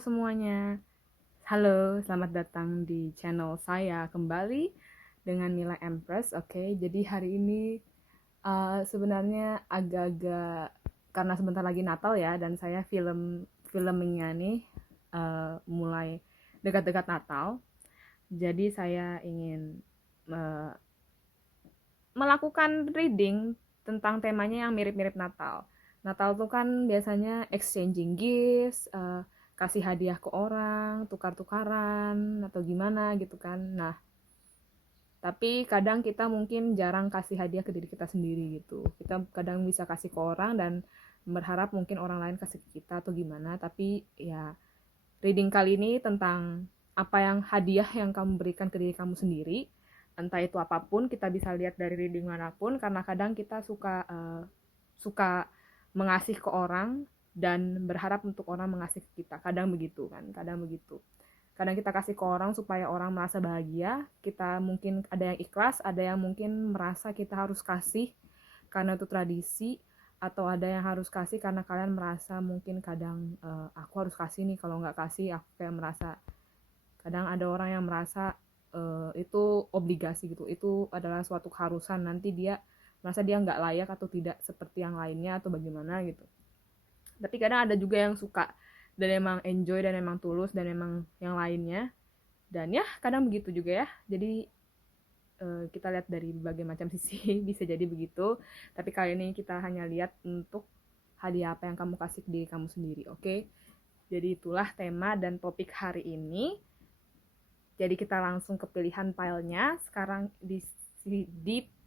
semuanya. Halo, selamat datang di channel saya kembali dengan Mila Empress. Oke, jadi hari ini sebenarnya agak-agak karena sebentar lagi Natal ya, dan saya filmingnya nih mulai dekat-dekat Natal. Jadi saya ingin uh, melakukan reading tentang temanya yang mirip-mirip Natal. Natal tuh kan biasanya exchanging gifts, kasih hadiah ke orang, tukar-tukaran, atau gimana gitu kan. Nah, tapi kadang kita mungkin jarang kasih hadiah ke diri kita sendiri gitu. Kita kadang bisa kasih ke orang dan berharap mungkin orang lain kasih ke kita atau gimana. Tapi ya, reading kali ini tentang apa yang hadiah yang kamu berikan ke diri kamu sendiri. Entah itu apapun, kita bisa lihat dari reading manapun, karena kadang kita suka mengasih ke orang dan berharap untuk orang mengasih ke kita. Kadang begitu kan, kadang begitu. Kadang kita kasih ke orang supaya orang merasa bahagia. Kita mungkin ada yang ikhlas, ada yang mungkin merasa kita harus kasih karena itu tradisi, atau ada yang harus kasih karena kalian merasa mungkin kadang aku harus kasih nih, kalau nggak kasih aku kayak merasa. Kadang ada orang yang merasa itu obligasi gitu, itu adalah suatu keharusan, nanti dia merasa dia nggak layak atau tidak seperti yang lainnya atau bagaimana gitu. Tapi kadang ada juga yang suka dan emang enjoy dan emang tulus dan emang yang lainnya, dan ya kadang begitu juga ya. Jadi kita lihat dari berbagai macam sisi bisa jadi begitu, tapi kali ini kita hanya lihat untuk hadiah apa yang kamu kasih ke diri kamu sendiri. Oke, jadi itulah tema dan topik hari ini. Jadi kita langsung ke pilihan filenya. Sekarang di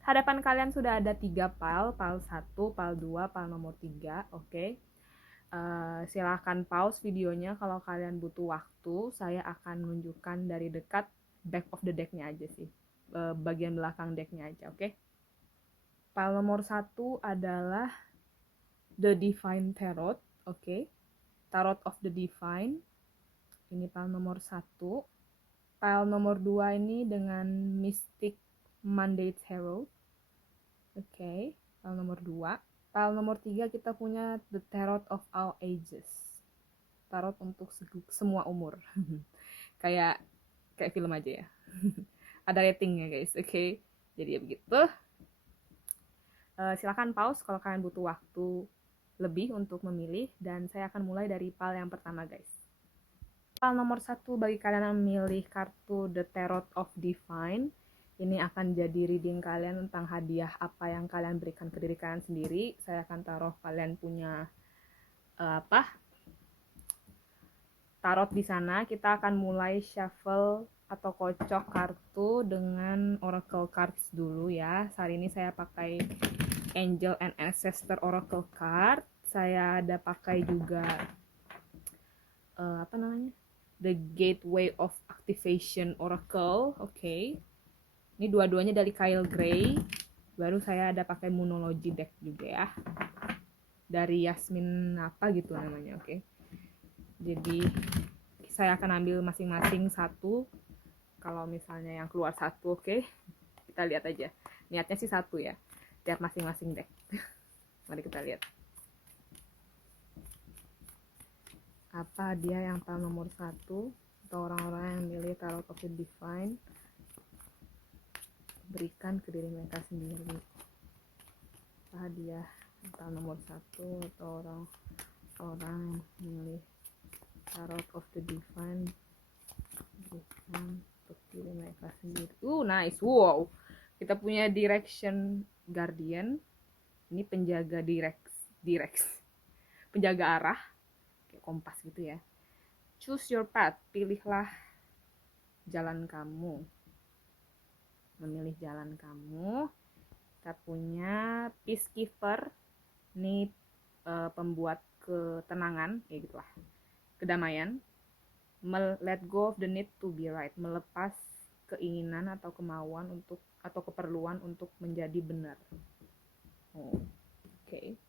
hadapan kalian sudah ada 3 file, file 1, file 2, file nomor 3. Oke. Silahkan pause videonya kalau kalian butuh waktu. Saya akan menunjukkan dari dekat back of the deck-nya aja sih. Bagian belakang deck-nya aja, oke? File nomor 1 adalah The Divine Tarot, oke? Tarot of the Divine. Ini file nomor 1. File nomor 2 ini dengan Mystic Monday Tarot. Oke, file nomor 2. File nomor 3 kita punya The Tarot of All Ages. Tarot untuk semua umur. kayak film aja ya. Ada ratingnya guys, oke? Jadi ya begitu. Silakan pause kalau kalian butuh waktu lebih untuk memilih, dan saya akan mulai dari file yang pertama guys. File nomor 1 bagi kalian yang memilih kartu The Tarot of Divine, ini akan jadi reading kalian tentang hadiah apa yang kalian berikan ke diri kalian sendiri. Saya akan taruh kalian punya tarot di sana. Kita akan mulai shuffle atau kocok kartu dengan oracle cards dulu ya. Hari ini saya pakai Angel and Ancestor Oracle card. Saya ada pakai juga The Gateway of Activation Oracle. Oke. Ini dua-duanya dari Kyle Gray. Baru saya ada pakai Moonology deck juga ya. Dari Yasmin apa gitu namanya, oke. Jadi saya akan ambil masing-masing satu. Kalau misalnya yang keluar satu, oke. Kita lihat aja. Niatnya sih satu ya. Lihat masing-masing deck. Mari kita lihat. Apa dia yang file nomor 1 atau orang-orang yang milih Tarot of the Divine berikan ke diri mereka sendiri. Apa dia file nomor 1 atau orang-orang yang milih Tarot of the Divine berikan untuk diri mereka sendiri. Nice. Wow. Kita punya Direction Guardian. Ini penjaga penjaga arah, kayak kompas gitu ya. Choose your path, pilihlah jalan kamu. Memilih jalan kamu. Kita punya Peacekeeper. Ini pembuat ketenangan, kayak gitulah. Kedamaian. Let go of the need to be right, melepas keinginan atau kemauan untuk atau keperluan untuk menjadi benar. Oke.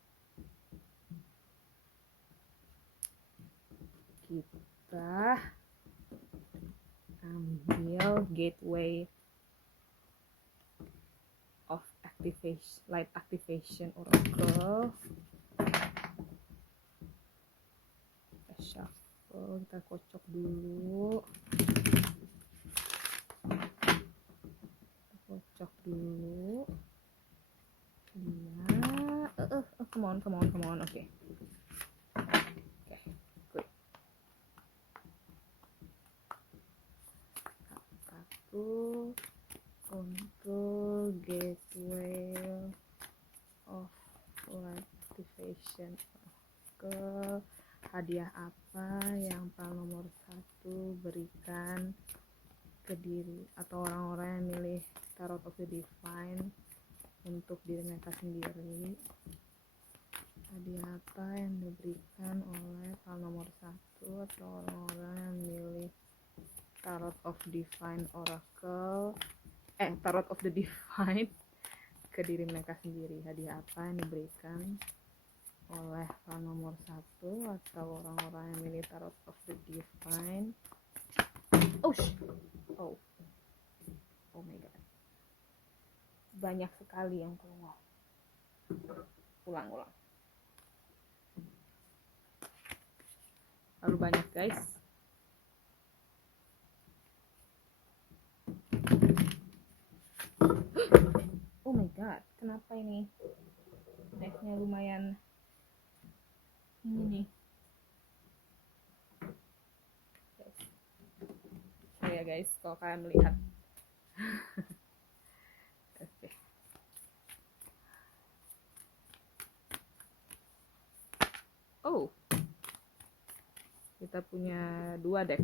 Kita ambil Gateway of Activation, Light Activation Oracle. Shuffle. kita kocok dulu. Ya, come on, oke. Good. Satu untuk gateway of activation. Ke hadiah apa yang pal nomor 1 berikan ke diri atau orang-orang yang milih Tarot of the Divine untuk diri mereka sendiri. Hadiah apa yang diberikan oleh pal nomor 1 atau orang-orang yang milih Tarot of Divine Oracle Tarot of the Divine ke diri mereka sendiri. Hadiah apa yang diberikan oleh pal nomor 1 atau orang-orang yang milih Tarot of the Divine. Oh my god, banyak sekali yang keluar. Ulang terlalu banyak, guys. Oh my god, kenapa ini decknya lumayan ini nih, guys. Sorry ya guys kalau kalian melihat. Okay. Oh, kita punya 2 deck.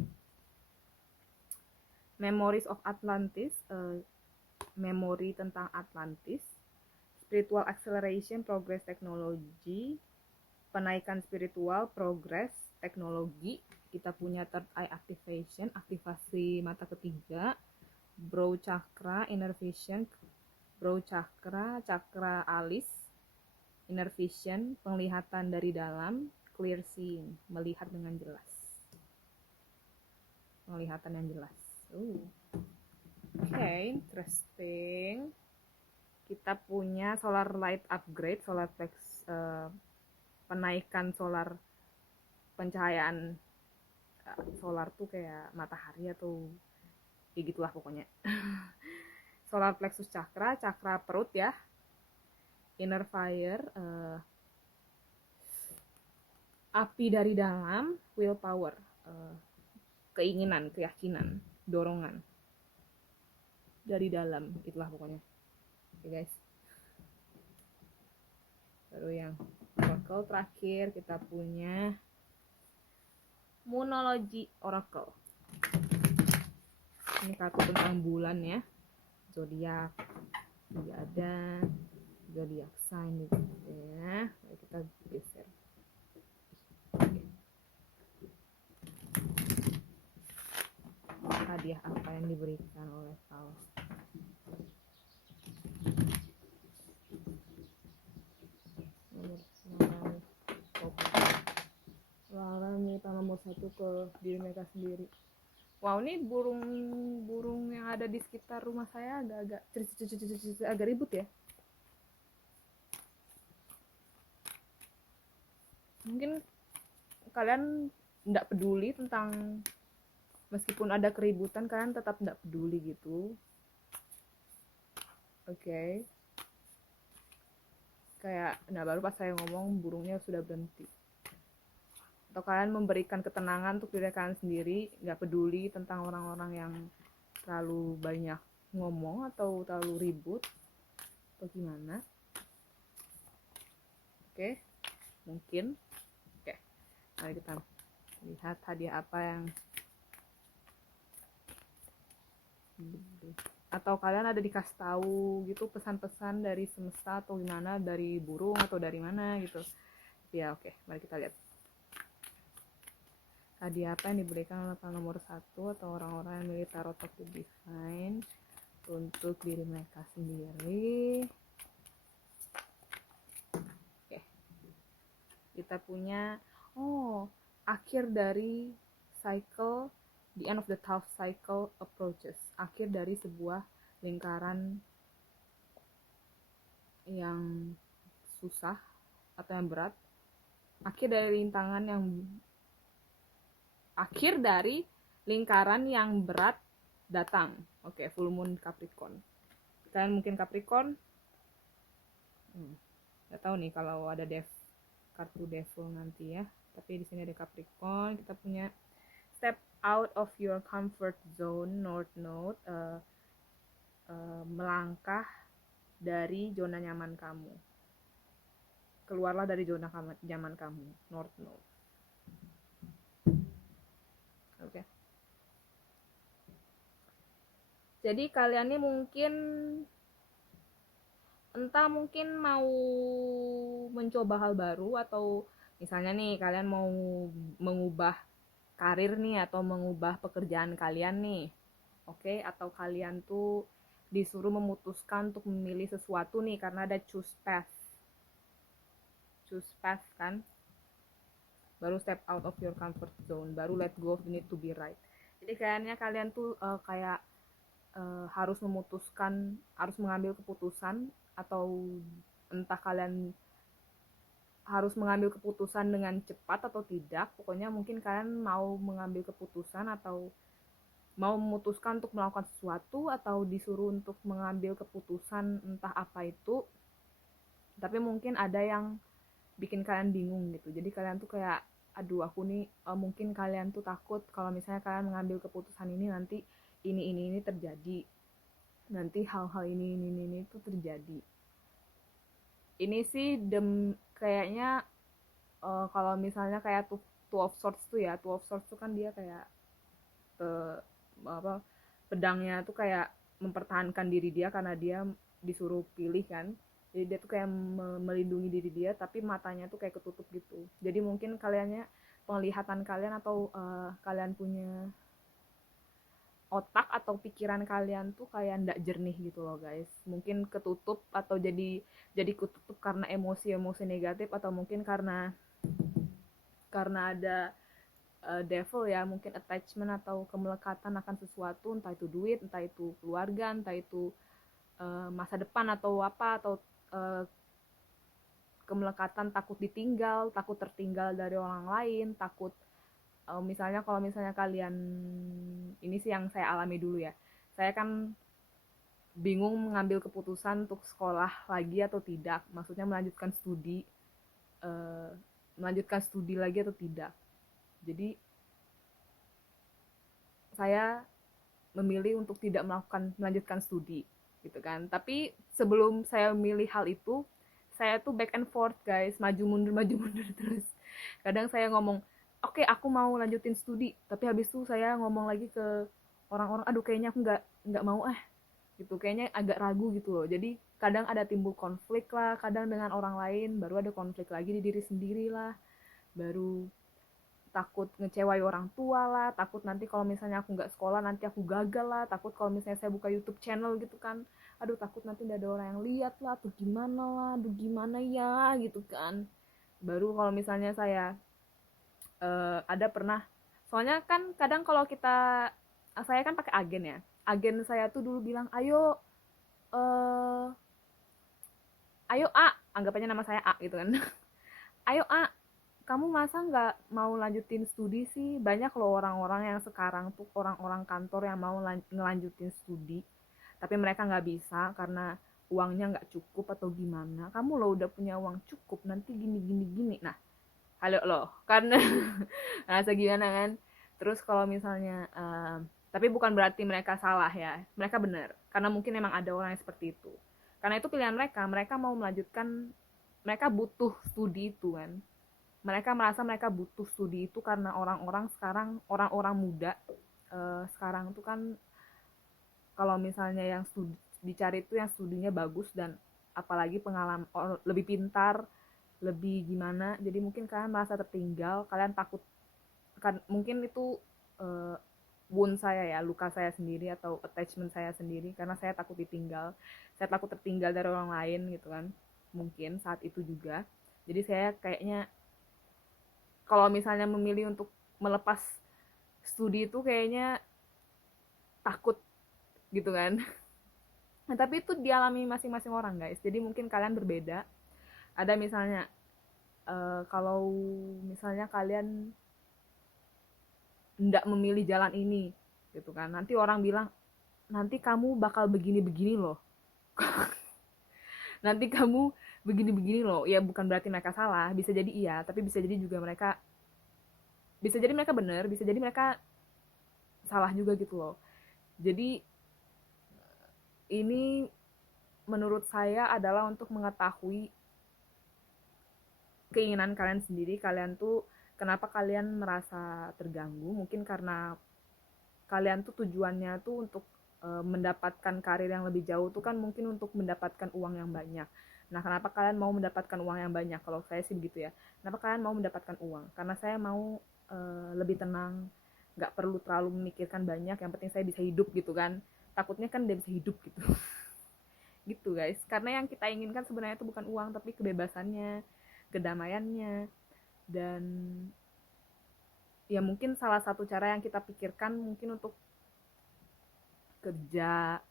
Memories of Atlantis, memori tentang Atlantis. Spiritual Acceleration, Progress Teknologi. Penaikan spiritual, progress, teknologi. Kita punya Third Eye Activation, aktivasi mata ketiga. Brow Chakra, Inner Vision. Brow Chakra, Chakra alis. Inner Vision, penglihatan dari dalam. Clear Seeing, melihat dengan jelas. Penglihatan yang jelas. Okay, interesting. Kita punya Solar Light Upgrade, Solar Flex, penaikan solar, pencahayaan solar tuh kayak matahari atau kayak gitulah pokoknya. Solar Plexus Chakra, Chakra perut ya. Inner Fire, api dari dalam. Willpower, keinginan, keyakinan, dorongan dari dalam, itulah pokoknya. Oke guys. Baru yang Oracle terakhir kita punya Moonology Oracle. Ini kartu tentang bulan ya, zodiak, juga ada zodiak sign gitu ya. Mari kita geser. Hadiah apa yang diberikan oleh Paus? Nomor 1 ke diri mereka sendiri. Wow, ini burung yang ada di sekitar rumah saya agak ribut ya. Mungkin kalian tidak peduli tentang, meskipun ada keributan kalian tetap tidak peduli gitu. Oke. Kayak, nah baru pas saya ngomong burungnya sudah berhenti. Atau kalian memberikan ketenangan untuk diri kalian sendiri, nggak peduli tentang orang-orang yang terlalu banyak ngomong atau terlalu ribut atau gimana. Oke, mungkin. Oke, mari kita lihat hadiah apa yang, atau kalian ada dikasih tahu gitu pesan-pesan dari semesta atau gimana, dari burung atau dari mana gitu ya. Oke, mari kita lihat hadiah apa yang diberikan oleh nomor 1 atau orang-orang yang milih Tarot of the Divine untuk diri mereka sendiri. Oke, kita punya akhir dari cycle, the end of the tough cycle approaches, akhir dari sebuah lingkaran yang susah atau yang berat, akhir dari rintangan yang akhir dari lingkaran yang berat datang. Oke, full moon Capricorn. Kalian mungkin Capricorn, nggak tahu nih kalau ada kartu devil nanti ya. Tapi di sini ada Capricorn. Kita punya step out of your comfort zone, North Node, melangkah dari zona nyaman kamu. Keluarlah dari zona nyaman kamu, North Node. Oke. Jadi kalian ini mungkin entah mungkin mau mencoba hal baru, atau misalnya nih kalian mau mengubah karir nih atau mengubah pekerjaan kalian nih. Oke, atau kalian tuh disuruh memutuskan untuk memilih sesuatu nih karena ada choose path. Choose path kan? Baru step out of your comfort zone, baru let go of the need to be right. Jadi kayaknya kalian tuh kayak harus memutuskan, harus mengambil keputusan, atau entah kalian harus mengambil keputusan dengan cepat atau tidak. Pokoknya mungkin kalian mau mengambil keputusan atau mau memutuskan untuk melakukan sesuatu, atau disuruh untuk mengambil keputusan entah apa itu, tapi mungkin ada yang bikin kalian bingung gitu. Jadi kalian tuh kayak, aduh aku nih mungkin kalian tuh takut kalau misalnya kalian mengambil keputusan ini nanti ini terjadi, nanti hal-hal ini tuh terjadi. Ini sih kayaknya kalau misalnya kayak two of swords tuh ya, two of swords tuh kan dia kayak apa, pedangnya tuh kayak mempertahankan diri dia karena dia disuruh pilih kan. Jadi dia tuh kayak melindungi diri dia, tapi matanya tuh kayak ketutup gitu. Jadi mungkin kaliannya, penglihatan kalian atau kalian punya otak atau pikiran kalian tuh kayak ndak jernih gitu loh guys. Mungkin ketutup atau jadi ketutup karena emosi-emosi negatif, atau mungkin karena ada devil ya, mungkin attachment atau kemelekatan akan sesuatu, entah itu duit, entah itu keluarga, entah itu masa depan atau apa, atau kemelekatan takut ditinggal, takut tertinggal dari orang lain, takut misalnya kalau misalnya kalian, ini sih yang saya alami dulu ya, saya kan bingung mengambil keputusan untuk sekolah lagi atau tidak, maksudnya melanjutkan studi lagi atau tidak. Jadi saya memilih untuk tidak melanjutkan studi gitu kan. Tapi sebelum saya memilih hal itu, saya tuh back and forth guys, maju mundur terus. Kadang saya ngomong, oke, aku mau lanjutin studi, tapi habis itu saya ngomong lagi ke orang-orang, aduh kayaknya aku nggak mau gitu, kayaknya agak ragu gitu loh. Jadi kadang ada timbul konflik lah, kadang dengan orang lain, baru ada konflik lagi di diri sendiri lah, baru takut ngecewain orang tua lah, takut nanti kalau misalnya aku nggak sekolah nanti aku gagal lah, takut kalau misalnya saya buka YouTube channel gitu kan, aduh takut nanti nggak ada orang yang lihat lah, tuh gimana lah, aduh gimana ya gitu kan. Baru kalau misalnya saya ada pernah, soalnya kan kadang kalau saya kan pakai agen ya, agen saya tuh dulu bilang, uh, ayo A, anggapannya nama saya A gitu kan, ayo A, kamu masa nggak mau lanjutin studi sih? Banyak loh orang-orang yang sekarang tuh, orang-orang kantor yang mau ngelanjutin studi, tapi mereka nggak bisa karena uangnya nggak cukup atau gimana. Kamu loh udah punya uang cukup, nanti gini. Nah, halo loh, kan nah segimana kan? Terus kalau misalnya, tapi bukan berarti mereka salah ya, mereka benar. Karena mungkin emang ada orang yang seperti itu. Karena itu pilihan mereka, mereka mau melanjutkan, mereka butuh studi itu kan, mereka merasa mereka butuh studi itu karena orang-orang sekarang, orang-orang muda sekarang tuh kan, kalau misalnya yang studi dicari itu yang studinya bagus dan apalagi pengalaman, lebih pintar, lebih gimana. Jadi mungkin kalian merasa tertinggal, kalian takut kan, mungkin itu wound saya ya, luka saya sendiri atau attachment saya sendiri, karena saya takut ditinggal, saya takut tertinggal dari orang lain gitu kan, mungkin saat itu juga. Jadi saya kayaknya kalau misalnya memilih untuk melepas studi itu kayaknya takut gitu kan. Nah, tapi itu dialami masing-masing orang guys, jadi mungkin kalian berbeda. Ada misalnya kalau misalnya kalian nggak memilih jalan ini gitu kan. Nanti orang bilang nanti kamu bakal begini-begini loh. Nanti kamu begini-begini loh. Ya bukan berarti mereka salah, bisa jadi iya, tapi bisa jadi juga mereka, bisa jadi mereka benar, bisa jadi mereka salah juga gitu loh. Jadi ini menurut saya adalah untuk mengetahui keinginan kalian sendiri. Kalian tuh kenapa kalian merasa terganggu, mungkin karena kalian tuh tujuannya tuh untuk mendapatkan karir yang lebih jauh tuh kan mungkin untuk mendapatkan uang yang banyak. Nah, kenapa kalian mau mendapatkan uang yang banyak? Kalau saya sih begitu ya. Kenapa kalian mau mendapatkan uang? Karena saya mau lebih tenang, nggak perlu terlalu memikirkan banyak. Yang penting saya bisa hidup gitu kan. Takutnya kan dia bisa hidup gitu. Gitu guys. Karena yang kita inginkan sebenarnya itu bukan uang, tapi kebebasannya, kedamaiannya, dan ya mungkin salah satu cara yang kita pikirkan mungkin untuk kerja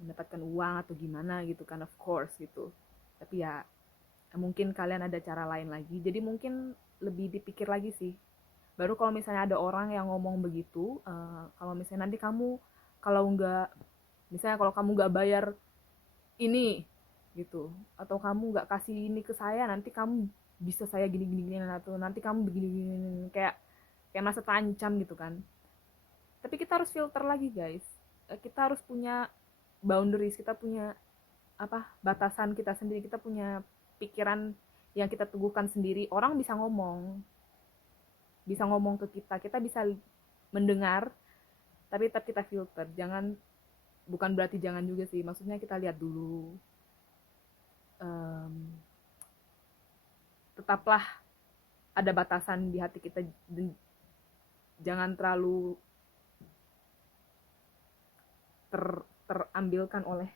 mendapatkan uang atau gimana gitu kan, of course gitu. Tapi ya mungkin kalian ada cara lain lagi, jadi mungkin lebih dipikir lagi sih. Baru kalau misalnya ada orang yang ngomong begitu, kalau misalnya nanti kamu kalau nggak, misalnya kalau kamu nggak bayar ini gitu, atau kamu nggak kasih ini ke saya, nanti kamu bisa saya gini gini gini, atau nanti kamu begini gini, kayak kayak masa terancam gitu kan. Tapi kita harus filter lagi guys. Kita harus punya boundaries, kita punya apa, batasan kita sendiri, kita punya pikiran yang kita teguhkan sendiri. Orang bisa ngomong ke kita, kita bisa mendengar, tapi tetap kita filter. Jangan, bukan berarti jangan juga sih, maksudnya kita lihat dulu. um, Tetaplah ada batasan di hati kita, dan jangan terlalu terambilkan oleh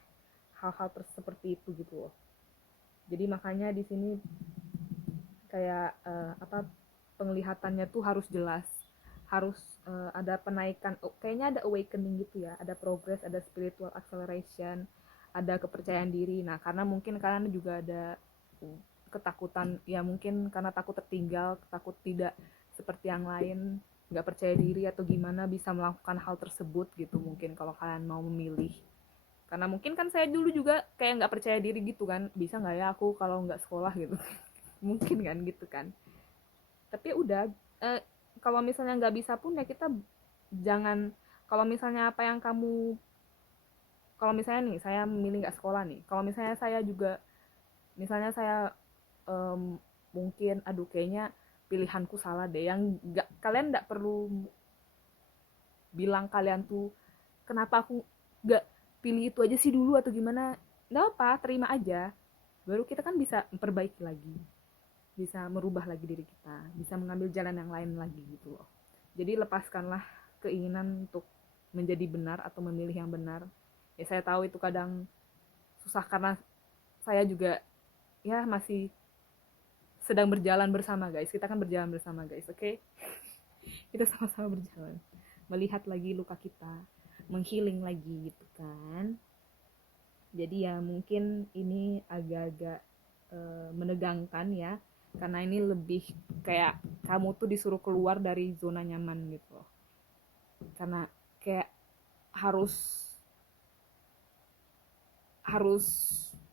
hal-hal seperti itu gitu loh. Jadi makanya di sini kayak apa, penglihatannya tuh harus jelas, harus ada penaikan, kayaknya ada awakening gitu ya, ada progress, ada spiritual acceleration, ada kepercayaan diri. Nah, karena mungkin kalian juga ada ketakutan, ya mungkin karena takut tertinggal, takut tidak seperti yang lain, nggak percaya diri atau gimana bisa melakukan hal tersebut gitu. Mungkin kalau kalian mau memilih, karena mungkin kan saya dulu juga kayak nggak percaya diri gitu kan, bisa nggak ya aku kalau nggak sekolah gitu. Mungkin kan gitu kan. Tapi udah, eh, kalau misalnya nggak bisa pun ya kita jangan, kalau misalnya apa yang kamu, kalau misalnya nih saya memilih nggak sekolah nih, kalau misalnya saya juga, misalnya saya um, mungkin aduh kayaknya pilihanku salah deh, yang nggak, kalian nggak perlu bilang kalian tuh kenapa aku nggak pilih itu aja sih dulu atau gimana, nggak apa, terima aja. Baru kita kan bisa memperbaiki lagi, bisa merubah lagi diri kita, bisa mengambil jalan yang lain lagi gitu loh. Jadi lepaskanlah keinginan untuk menjadi benar atau memilih yang benar. Ya saya tahu itu kadang susah karena saya juga ya masih sedang berjalan bersama guys. Kita kan berjalan bersama guys, oke? Okay? Kita sama-sama berjalan, melihat lagi luka kita, menghealing lagi gitu kan. Jadi ya mungkin ini agak-agak menegangkan ya, karena ini lebih kayak kamu tuh disuruh keluar dari zona nyaman gitu loh. Karena kayak harus harus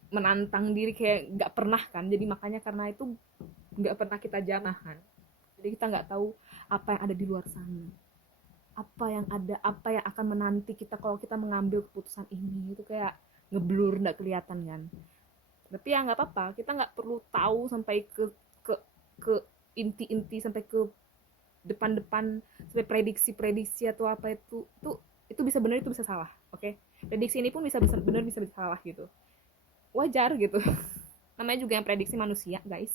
menantang diri kayak nggak pernah kan, jadi makanya karena itu nggak pernah kita jamah kan, jadi kita nggak tahu apa yang ada di luar sana, apa yang ada, apa yang akan menanti kita kalau kita mengambil keputusan ini. Itu kayak ngeblur, nggak kelihatan kan. Tapi ya nggak apa-apa, kita nggak perlu tahu sampai ke ke inti-inti, sampai ke depan-depan, sampai prediksi-prediksi atau apa itu bisa benar, itu bisa salah, oke? Okay? Prediksi ini pun bisa benar, bisa salah gitu, wajar gitu. Namanya juga yang prediksi manusia guys,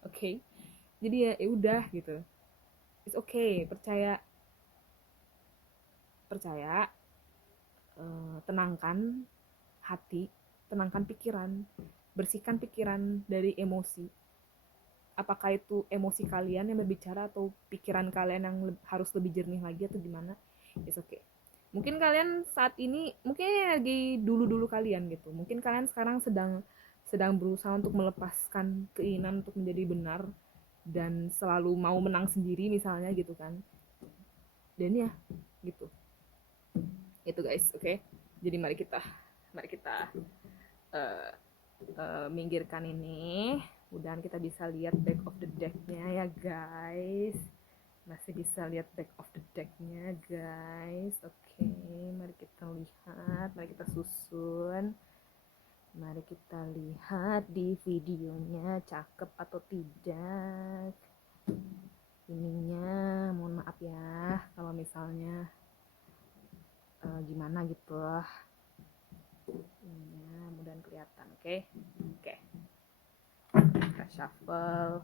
oke? Okay? Jadi ya udah gitu, it's okay, percaya, percaya, tenangkan hati, tenangkan pikiran, bersihkan pikiran dari emosi. Apakah itu emosi kalian yang berbicara atau pikiran kalian yang harus lebih jernih lagi atau gimana, it's okay. Mungkin kalian saat ini, mungkin lagi dulu-dulu kalian gitu, mungkin kalian sekarang sedang berusaha untuk melepaskan keinginan untuk menjadi benar dan selalu mau menang sendiri misalnya gitu kan. Dan ya gitu itu guys. Oke. Jadi mari kita uh, minggirkan ini. Mudahan kita bisa lihat back of the deck-nya ya guys. Masih bisa lihat back of the deck-nya guys. Oke, mari kita lihat, mari kita susun. Mari kita lihat di videonya cakep atau tidak. Ininya mohon maaf ya kalau misalnya gimana gitu lah. Ininya mudahan kelihatan. Oke. Kita shuffle.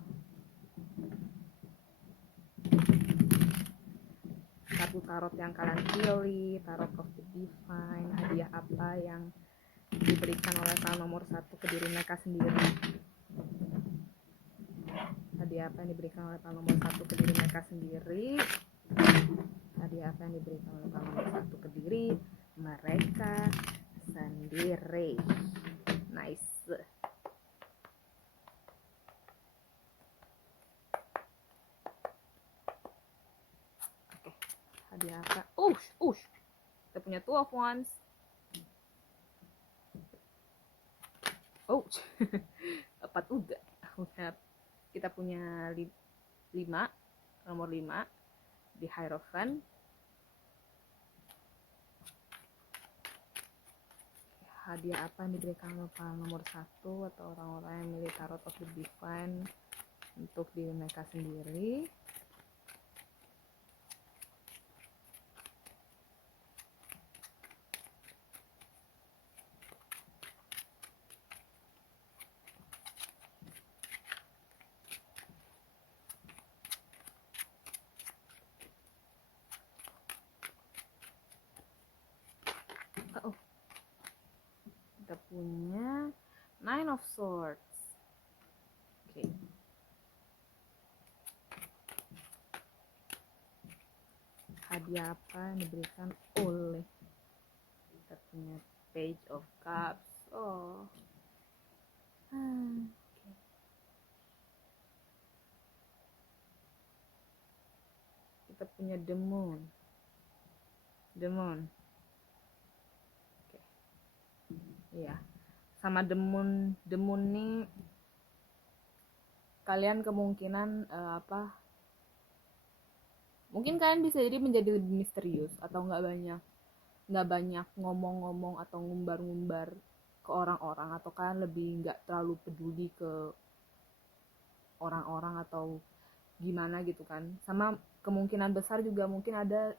Satu tarot yang kalian pilih, tarot of the divine, hadiah apa yang diberikan oleh kalian nomor 1 ke diri mereka sendiri. Hadiah apa yang diberikan oleh kalian nomor 1 ke diri mereka sendiri. Hadiah apa yang diberikan oleh kalian nomor 1 ke diri mereka sendiri. Nice. Hadiah apa? Kita punya Two of Wands. Empat udah. Kita punya 5, nomor 5 di Hierophant. Hadiah apa yang diberikan oleh nomor 1 atau orang-orang yang milih tarot of the divine untuk diri mereka sendiri. Kita punya Nine of Swords. Oke. Hadiah apa yang diberikan oleh, kita punya Page of Cups. Kita punya The Moon. Oke. Iya. Sama The Moon nih kalian kemungkinan mungkin kalian bisa jadi menjadi lebih misterius atau nggak banyak ngomong-ngomong atau ngumbar-ngumbar ke orang-orang, atau kalian lebih nggak terlalu peduli ke orang-orang atau gimana gitu kan. Sama kemungkinan besar juga mungkin ada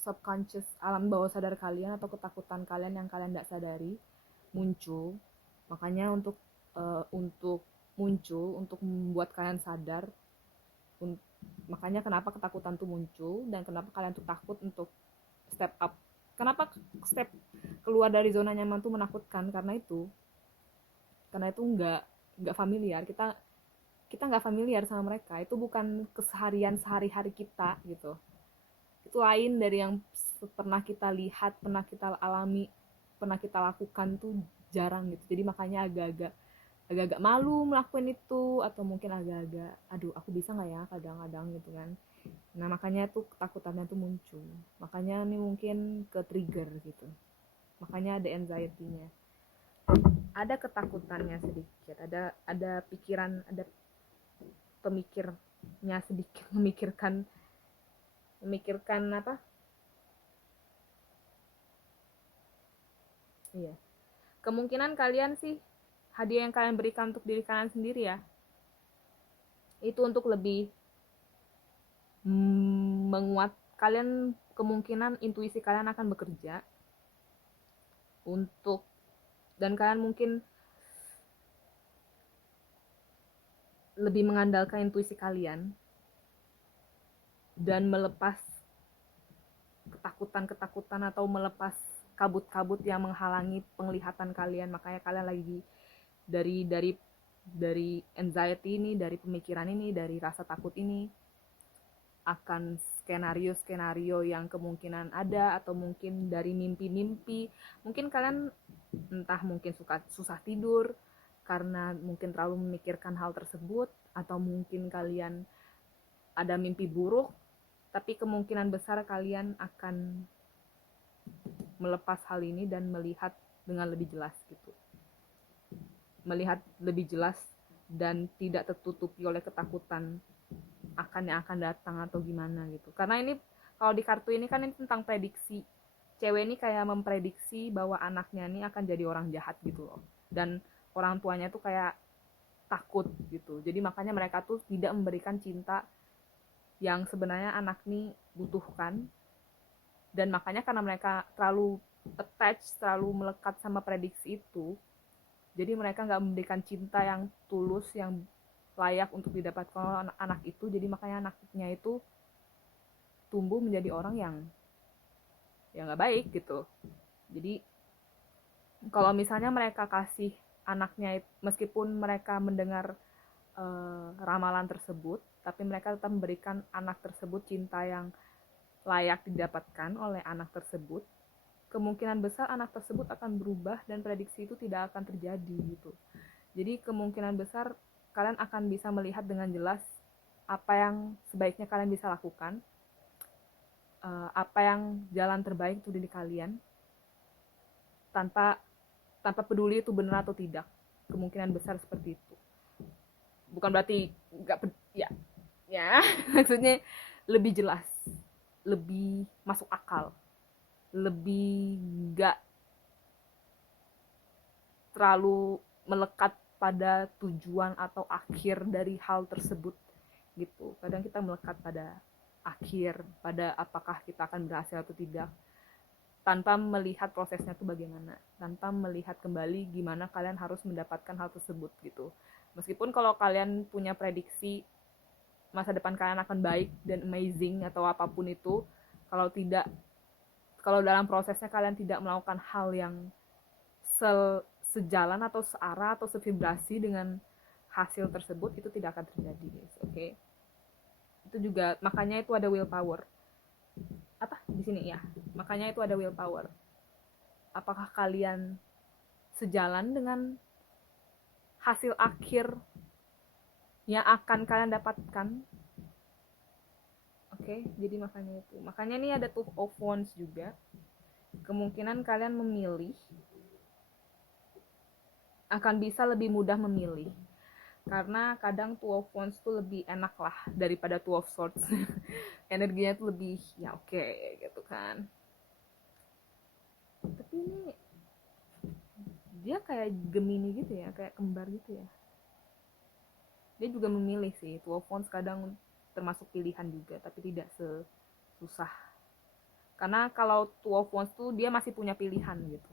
subconscious, alam bawah sadar kalian atau ketakutan kalian yang kalian nggak sadari muncul. Makanya untuk muncul untuk membuat kalian sadar. Makanya kenapa ketakutan tuh muncul dan kenapa kalian tuh takut untuk step up. Kenapa step keluar dari zona nyaman tuh menakutkan? Karena itu nggak familiar. Kita nggak familiar sama mereka. Itu bukan keseharian sehari-hari kita gitu. Itu lain dari yang pernah kita lihat, pernah kita alami, pernah kita lakukan tuh jarang gitu. Jadi makanya agak-agak malu melakukan itu, atau mungkin agak-agak aduh aku bisa nggak ya kadang-kadang gitu kan. Nah makanya tuh ketakutannya tuh muncul, makanya ini mungkin ke trigger gitu, makanya ada anxiety-nya, ada ketakutannya sedikit, ada pikiran, ada pemikirnya sedikit, memikirkan apa. Iya, kemungkinan kalian sih hadiah yang kalian berikan untuk diri kalian sendiri ya, itu untuk lebih menguat kalian, kemungkinan intuisi kalian akan bekerja untuk, dan kalian mungkin lebih mengandalkan intuisi kalian dan melepas ketakutan atau melepas kabut-kabut yang menghalangi penglihatan kalian. Makanya kalian lagi dari anxiety ini, dari pemikiran ini, dari rasa takut ini akan skenario yang kemungkinan ada, atau mungkin dari mimpi-mimpi. Mungkin kalian entah mungkin susah tidur karena mungkin terlalu memikirkan hal tersebut, atau mungkin kalian ada mimpi buruk Tapi kemungkinan besar kalian akan melepas hal ini dan melihat dengan lebih jelas gitu. Melihat lebih jelas dan tidak tertutupi oleh ketakutan akan yang akan datang atau gimana gitu. Karena ini kalau di kartu ini kan ini tentang prediksi. Cewek ini kayak memprediksi bahwa anaknya ini akan jadi orang jahat gitu loh. Dan orang tuanya tuh kayak takut gitu. Jadi makanya mereka tuh tidak memberikan cinta yang sebenarnya anak ini butuhkan. Dan makanya karena mereka terlalu attach, terlalu melekat sama prediksi itu, jadi mereka nggak memberikan cinta yang tulus, yang layak untuk didapatkan oleh anak itu. Jadi makanya anaknya itu tumbuh menjadi orang yang nggak baik gitu. Jadi kalau misalnya mereka kasih anaknya, meskipun mereka mendengar ramalan tersebut, tapi mereka tetap memberikan anak tersebut cinta yang layak didapatkan oleh anak tersebut, kemungkinan besar anak tersebut akan berubah dan prediksi itu tidak akan terjadi gitu. Jadi kemungkinan besar kalian akan bisa melihat dengan jelas apa yang sebaiknya kalian bisa lakukan, apa yang jalan terbaik untuk diri kalian, tanpa peduli itu benar atau tidak. Kemungkinan besar seperti itu. Bukan berarti nggak ya, maksudnya lebih jelas, lebih masuk akal, lebih nggak terlalu melekat pada tujuan atau akhir dari hal tersebut gitu. Kadang kita melekat pada akhir, pada apakah kita akan berhasil atau tidak, tanpa melihat prosesnya itu bagaimana, tanpa melihat kembali gimana kalian harus mendapatkan hal tersebut gitu. Meskipun kalau kalian punya prediksi masa depan kalian akan baik dan amazing atau apapun itu, kalau dalam prosesnya kalian tidak melakukan hal yang sejalan atau searah atau sevibrasi dengan hasil tersebut, itu tidak akan terjadi guys. Oke. Itu juga makanya itu ada willpower. Apa di sini ya? Makanya itu ada willpower. Apakah kalian sejalan dengan hasil akhir yang akan kalian dapatkan? Oke, jadi makanya itu. Makanya ini ada Two of Wands juga. Kemungkinan kalian memilih akan bisa lebih mudah memilih. Karena kadang Two of Wands tuh lebih enak lah daripada Two of Swords. Energinya tuh lebih ya oke gitu kan. Tapi ini dia kayak Gemini gitu ya, kayak kembar gitu ya. Dia juga memilih sih. Two of Wands kadang termasuk pilihan juga, tapi tidak sesusah. Karena kalau Two of Wands tuh dia masih punya pilihan gitu.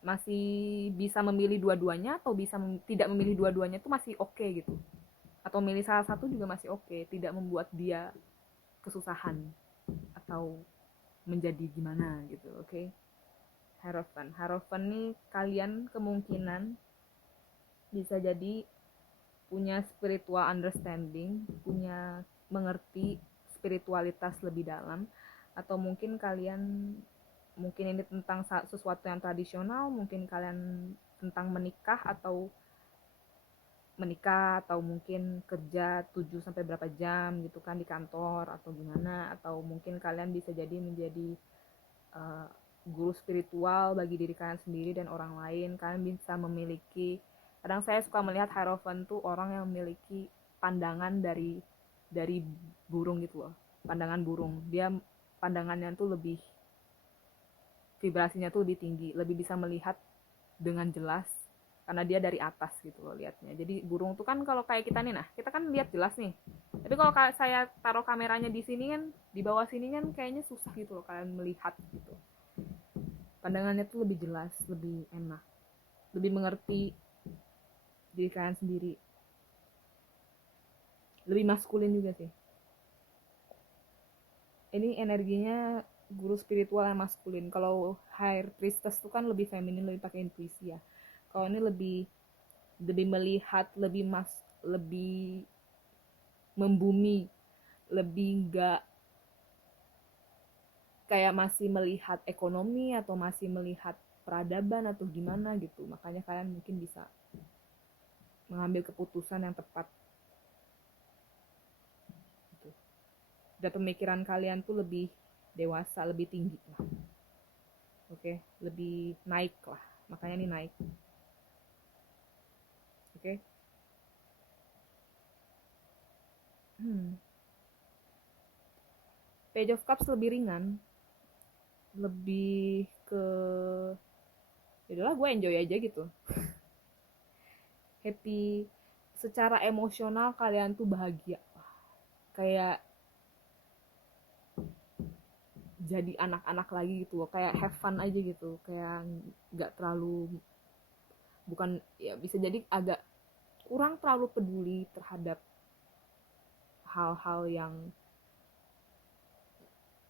Masih bisa memilih dua-duanya atau bisa tidak memilih dua-duanya itu masih oke gitu. Atau memilih salah satu juga masih oke, tidak membuat dia kesusahan atau menjadi gimana gitu, oke. Hierophant nih kalian kemungkinan bisa jadi punya spiritual understanding, punya mengerti spiritualitas lebih dalam, atau mungkin ini tentang sesuatu yang tradisional, mungkin kalian tentang menikah atau mungkin kerja 7 sampai berapa jam gitu kan di kantor atau gimana, atau mungkin kalian bisa jadi menjadi guru spiritual bagi diri kalian sendiri dan orang lain. Kalian bisa memiliki, kadang saya suka melihat Hierophant tuh orang yang memiliki pandangan dari burung gitu loh, pandangan burung. Dia pandangannya tuh lebih, vibrasinya tuh lebih tinggi, lebih bisa melihat dengan jelas karena dia dari atas gitu loh liatnya. Jadi burung tuh kan kalau kayak kita nih, nah kita kan lihat jelas nih, tapi kalau saya taruh kameranya di sini kan, di bawah sini kan kayaknya susah gitu loh kalian melihat gitu. Pandangannya tuh lebih jelas, lebih enak, lebih mengerti diri kalian sendiri, lebih maskulin juga sih. Ini energinya guru spiritual yang maskulin. Kalau High Priestess tuh kan lebih feminin, lebih pakai intuisi ya. Kalau ini lebih melihat, lebih membumi, lebih enggak kayak masih melihat ekonomi atau masih melihat peradaban atau gimana gitu. Makanya kalian mungkin bisa mengambil keputusan yang tepat gitu. dan pemikiran kalian tuh lebih dewasa, lebih tinggi lah. Oke, lebih naik lah. Makanya ini naik. Oke. Page of Cups lebih ringan, lebih ke yaudahlah gue enjoy aja gitu, happy. Secara emosional kalian tuh bahagia, kayak jadi anak-anak lagi gitu loh, kayak have fun aja gitu, kayak nggak terlalu, bukan ya, bisa jadi agak kurang terlalu peduli terhadap hal-hal yang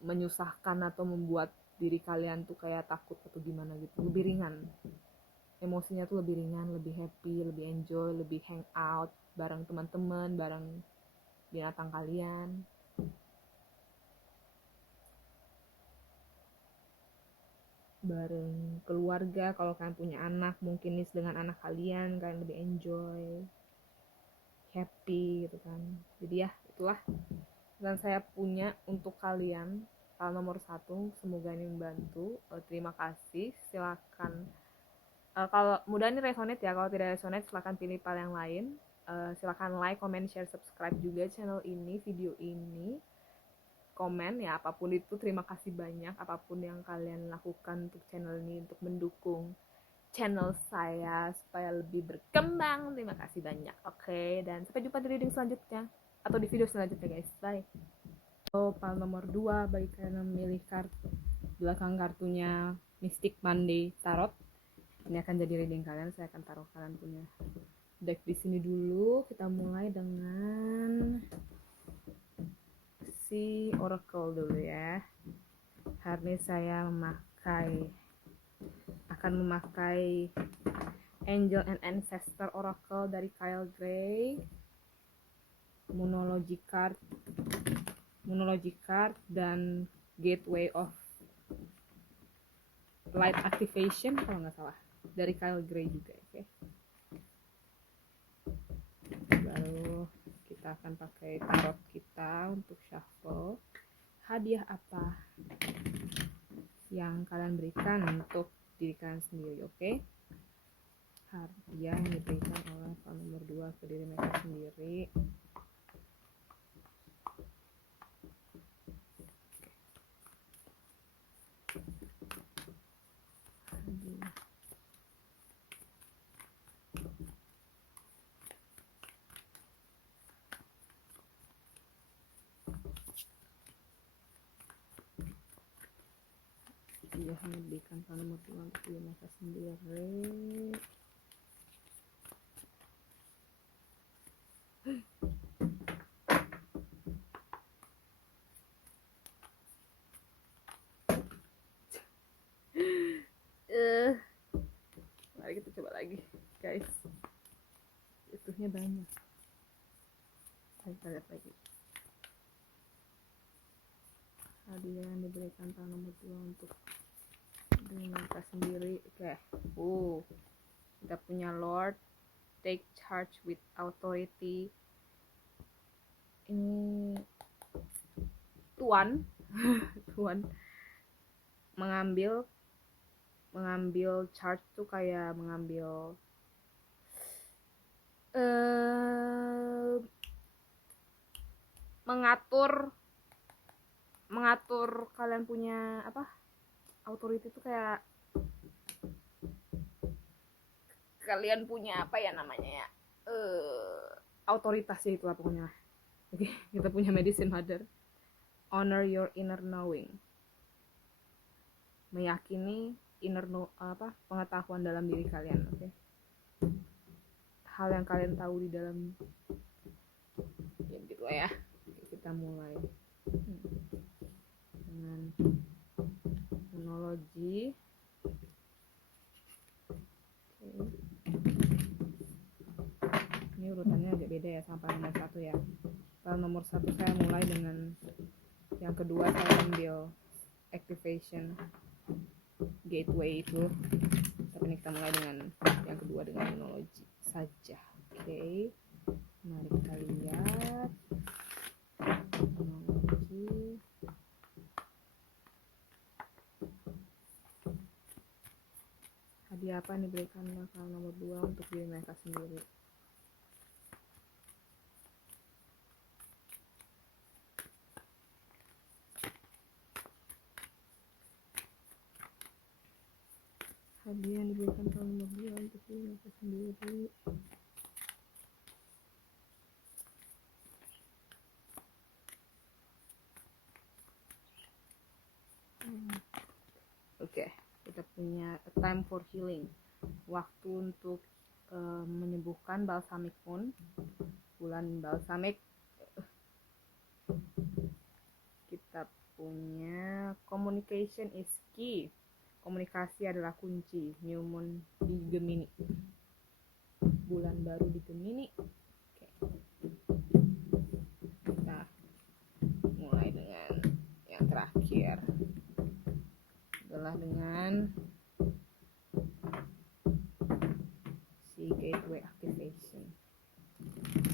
menyusahkan atau membuat diri kalian tuh kayak takut atau gimana gitu. Lebih ringan, emosinya tuh lebih ringan, lebih happy, lebih enjoy, lebih hang out bareng teman-teman, bareng binatang kalian, bareng keluarga. Kalau kalian punya anak, mungkin nih dengan anak kalian lebih enjoy, happy gitu kan. Jadi ya itulah dan saya punya untuk kalian file nomor 1. Semoga ini membantu. Terima kasih. Silakan kalau mudah ini resonate ya. Kalau tidak resonate silakan pilih file yang lain. Silakan like, comment, share, subscribe juga channel ini, video ini, komen ya, apapun itu. Terima kasih banyak apapun yang kalian lakukan untuk channel ini, untuk mendukung channel saya supaya lebih berkembang. Terima kasih banyak. Oke, dan sampai jumpa di reading selanjutnya atau di video selanjutnya guys. Bye. File nomor 2 bagi kalian yang memilih kartu belakang kartunya Mystic Monday Tarot. Ini akan jadi reading kalian. Saya akan taruh kalian punya deck di sini dulu. Kita mulai dengan si Oracle dulu ya. Hari ini saya akan memakai Angel and Ancestor Oracle dari Kyle Gray, Moonology card dan Gateway of Light Activation kalau nggak salah dari Kyle Gray juga. Oke. Baru kita akan pakai tarot kita untuk shuffle. Hadiah apa yang kalian berikan untuk diri kalian sendiri, oke? Hadiah yang diberikan oleh file nomor 2 ke diri mereka sendiri. Dia hanya berikan file nomor 2 untuk diri mereka sendiri. Mari kita coba lagi guys, itunya banyak. Kita lihat lagi hadiah yang diberikan file nomor 2 untuk diri mereka sendiri. Oke. Kita punya Lord, take charge with authority. Ini Tuan Tuan mengambil charge tuh kayak mengambil mengatur kalian punya apa, authority tuh kayak kalian punya apa ya namanya ya, otoritas ya, itulah pokoknya. Oke, kita punya Medicine Mother, honor your inner knowing, meyakini pengetahuan dalam diri kalian. Oke, hal yang kalian tahu di dalam ya gitu ya. Oke, kita mulai dengan Moonology. Ini urutannya agak beda ya sama file nomor 1 ya. File nomor 1 saya mulai dengan yang kedua, saya ambil activation gateway itu, tapi ini kita mulai dengan yang kedua dengan Moonology saja. Oke, mari kita lihat Moonology. Hadiah apa yang diberikan bakal nomor 2 untuk diri mereka sendiri? Hadiah yang diberikan bakal nomor 2 untuk diri mereka sendiri. Oke, kita punya a time for healing, waktu untuk menyembuhkan, balsamic moon, bulan balsamic. Kita punya communication is key, komunikasi adalah kunci, new moon di Gemini, bulan baru di Gemini. Oke. Kita mulai dengan yang terakhir adalah dengan si gateway activation,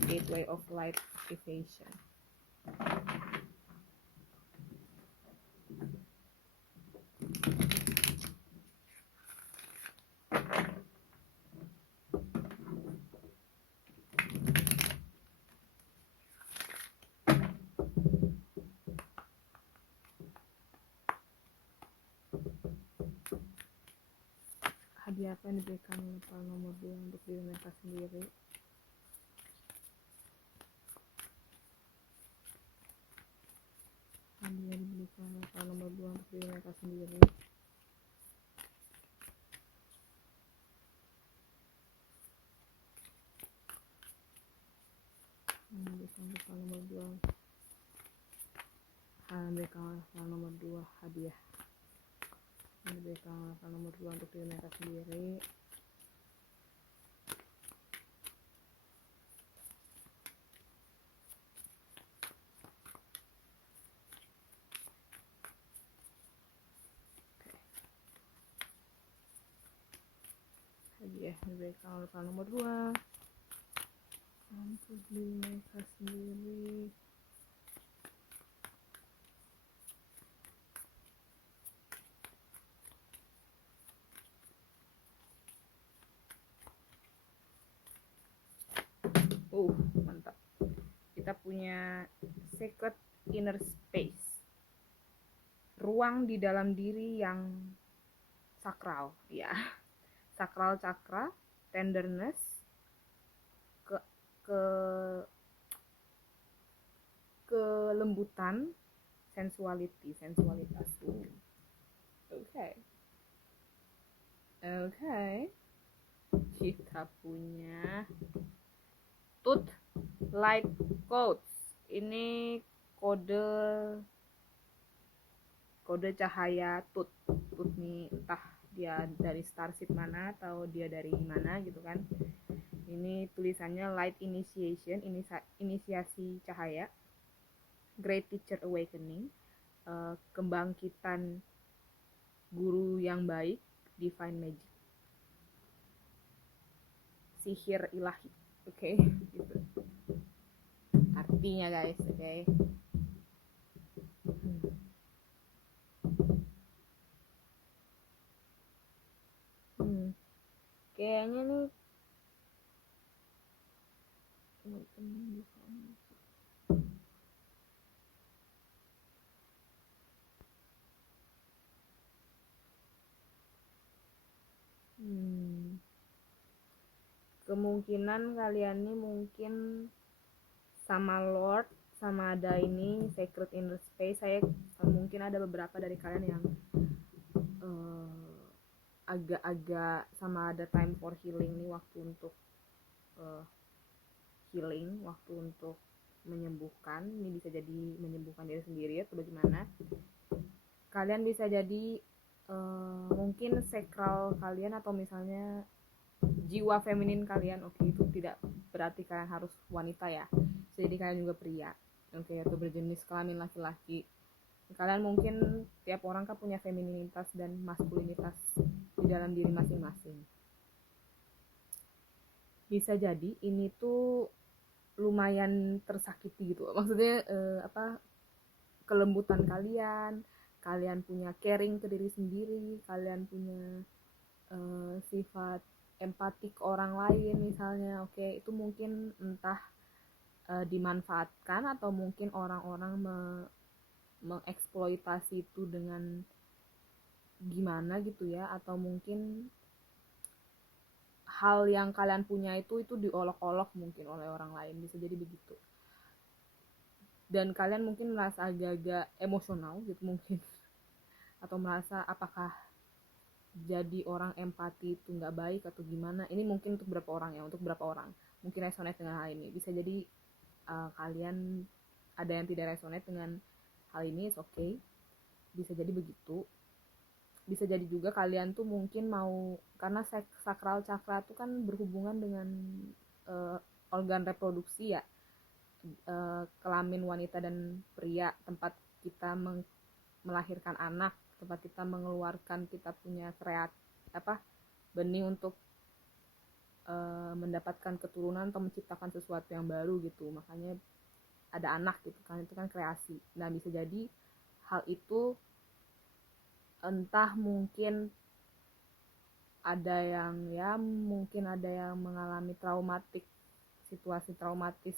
gateway of light activation. Hadiah apa yang diberikan bakal nomor 2 untuk diri mereka sendiri? Hadiah yang diberikan bakal nomor 2 untuk diri mereka sendiri. Diberikan bakal nomor 2. Diberikan bakal nomor 2 hadiah. Diberikan bakal nomor 2 untuk diri mereka sendiri. Hadiah diberikan bakal nomor 2 untuk diri mereka sendiri. Mantap. Kita punya secret inner space, ruang di dalam diri yang sakral, ya. Sakral chakra, tenderness, kelembutan, sensualitas. Oke. Kita punya tooth light codes. Ini kode cahaya tooth nih, entah dia dari starship mana atau dia dari mana gitu kan. Ini tulisannya light initiation, inisiasi cahaya, great teacher awakening, kebangkitan guru yang baik, divine magic, sihir ilahi. Oke. Gitu artinya guys. Oke. Kayaknya nih kemungkinan kalian nih mungkin sama Lord, sama ada ini sacred inner space. Saya mungkin ada beberapa dari kalian yang agak-agak sama ada time for healing nih, waktu untuk healing, waktu untuk menyembuhkan. Ini bisa jadi menyembuhkan diri sendiri atau bagaimana. Kalian bisa jadi mungkin sakral kalian atau misalnya jiwa feminin kalian. Oke, itu tidak berarti kalian harus wanita ya, jadi kalian juga pria, oke, atau berjenis kelamin laki-laki. Kalian mungkin tiap orang kan punya femininitas dan maskulinitas di dalam diri masing-masing. Bisa jadi ini tuh lumayan tersakiti gitu, maksudnya kelembutan kalian punya caring ke diri sendiri, kalian punya sifat empati ke orang lain misalnya. Oke, itu mungkin entah dimanfaatkan atau mungkin orang-orang mengeksploitasi itu dengan gimana gitu ya, atau mungkin hal yang kalian punya itu diolok-olok mungkin oleh orang lain, bisa jadi begitu. Dan kalian mungkin merasa agak-agak emosional gitu mungkin, atau merasa apakah jadi orang empati itu nggak baik atau gimana. Ini mungkin untuk beberapa orang ya, untuk beberapa orang mungkin resonate dengan hal ini. Bisa jadi kalian ada yang tidak resonate dengan hal ini, is okay, bisa jadi begitu. Bisa jadi juga kalian tuh mungkin mau, karena sakral cakra tuh kan berhubungan dengan uh, organ reproduksi ya, kelamin wanita dan pria, tempat kita melahirkan anak, tempat kita mengeluarkan kita punya benih untuk mendapatkan keturunan atau menciptakan sesuatu yang baru gitu. Makanya ada anak gitu kan, itu kan kreasi. Nah, bisa jadi hal itu entah mungkin ada yang ya mungkin ada yang mengalami situasi traumatis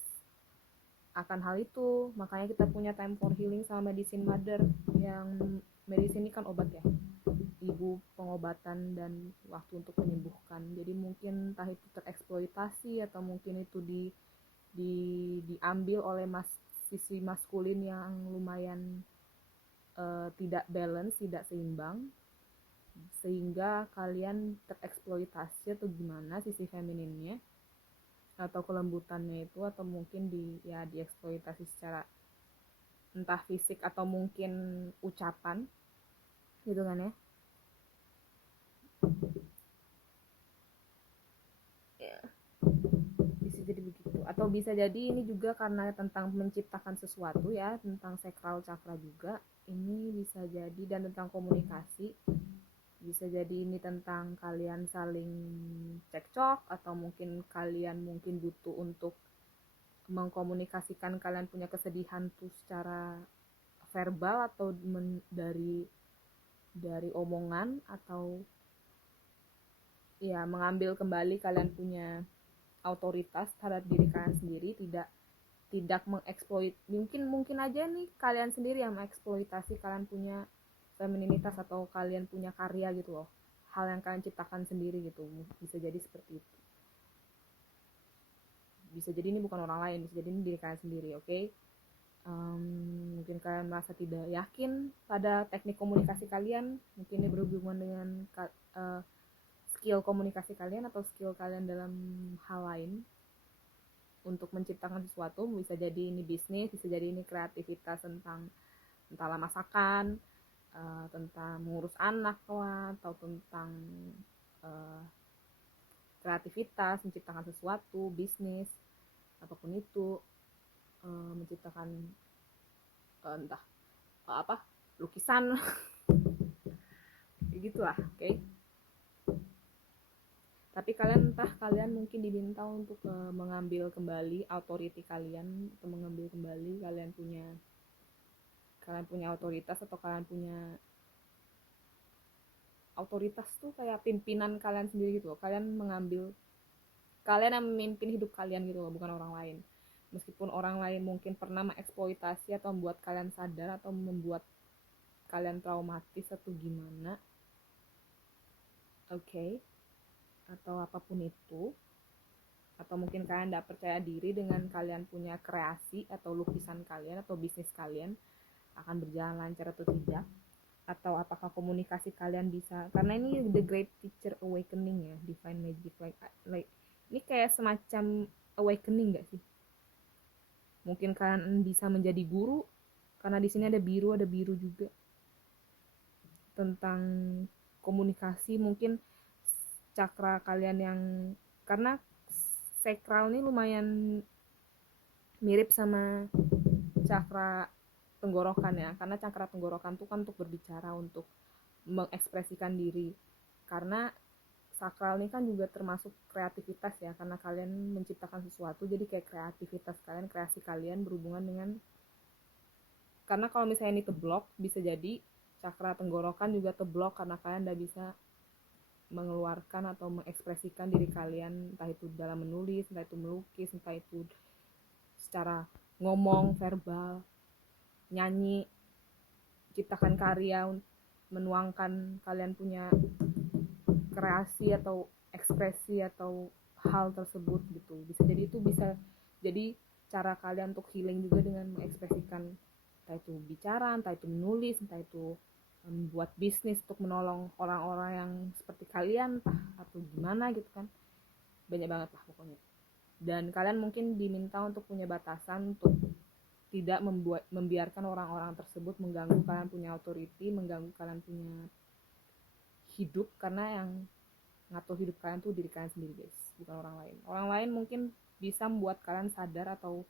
akan hal itu. Makanya kita punya time for healing sama medicine mother, yang medicine ini kan obat ya, ibu pengobatan dan waktu untuk menyembuhkan. Jadi mungkin entah itu tereksploitasi atau mungkin itu diambil oleh sisi maskulin yang lumayan tidak balance, tidak seimbang, sehingga kalian tereksploitasi atau gimana sisi femininnya atau kelembutannya itu, atau mungkin dieksploitasi secara entah fisik atau mungkin ucapan gitu kan ya. Bisa jadi begitu, atau bisa jadi ini juga karena tentang menciptakan sesuatu ya, tentang sakral cakra juga ini bisa jadi, dan tentang komunikasi. Bisa jadi ini tentang kalian saling cekcok, atau mungkin kalian mungkin butuh untuk mengkomunikasikan kalian punya kesedihan tuh secara verbal atau dari omongan, atau ya mengambil kembali kalian punya otoritas terhadap diri kalian sendiri, tidak mengeksploit. Mungkin aja nih kalian sendiri yang mengeksploitasi kalian punya femininitas atau kalian punya karya gitu loh, hal yang kalian ciptakan sendiri gitu. Bisa jadi seperti itu, bisa jadi ini bukan orang lain, bisa jadi ini diri kalian sendiri. Oke, mungkin kalian merasa tidak yakin pada teknik komunikasi kalian, mungkin ini berhubungan dengan skill komunikasi kalian atau skill kalian dalam hal lain untuk menciptakan sesuatu. Bisa jadi ini bisnis, bisa jadi ini kreativitas tentang entahlah masakan, tentang mengurus anak lah, atau tentang uh, kreativitas menciptakan sesuatu, bisnis, apapun itu, menciptakan entah apa, lukisan gitulah. Oke, tapi kalian mungkin diminta untuk mengambil kembali authority kalian, atau mengambil kembali kalian punya otoritas, atau kalian punya otoritas tuh kayak pimpinan kalian sendiri gitu loh. Kalian yang memimpin hidup kalian gitu loh, bukan orang lain. Meskipun orang lain mungkin pernah mengeksploitasi atau membuat kalian sadar atau membuat kalian traumatis atau gimana, okay, atau apapun itu, atau mungkin kalian tidak percaya diri dengan kalian punya kreasi atau lukisan kalian atau bisnis kalian akan berjalan lancar atau tidak, atau apakah komunikasi kalian bisa, karena ini the great teacher awakening ya, divine magic, like ini kayak semacam awakening gak sih? Mungkin kalian bisa menjadi guru, karena di sini ada biru juga, tentang komunikasi. Mungkin cakra kalian yang, karena sakral ini lumayan mirip sama cakra tenggorokan ya, karena cakra tenggorokan tuh kan untuk berbicara, untuk mengekspresikan diri. Karena sakral ini kan juga termasuk kreativitas ya, karena kalian menciptakan sesuatu, jadi kayak kreativitas kalian, kreasi kalian berhubungan dengan, karena kalau misalnya ini teblok, bisa jadi cakra tenggorokan juga teblok karena kalian udah bisa mengeluarkan atau mengekspresikan diri kalian, entah itu dalam menulis, entah itu melukis, entah itu secara ngomong, verbal, nyanyi, ciptakan karya, menuangkan kalian punya kreasi atau ekspresi atau hal tersebut gitu. Bisa jadi itu bisa jadi cara kalian untuk healing juga dengan mengekspresikan, entah itu bicara, entah itu menulis, entah itu membuat bisnis untuk menolong orang-orang yang seperti kalian, entah atau gimana gitu kan. Banyak banget lah pokoknya. Dan kalian mungkin diminta untuk punya batasan untuk tidak membiarkan orang-orang tersebut mengganggu kalian punya authority, mengganggu kalian punya hidup, karena yang ngatur hidup kalian tuh diri kalian sendiri guys, bukan orang lain. Orang lain mungkin bisa membuat kalian sadar atau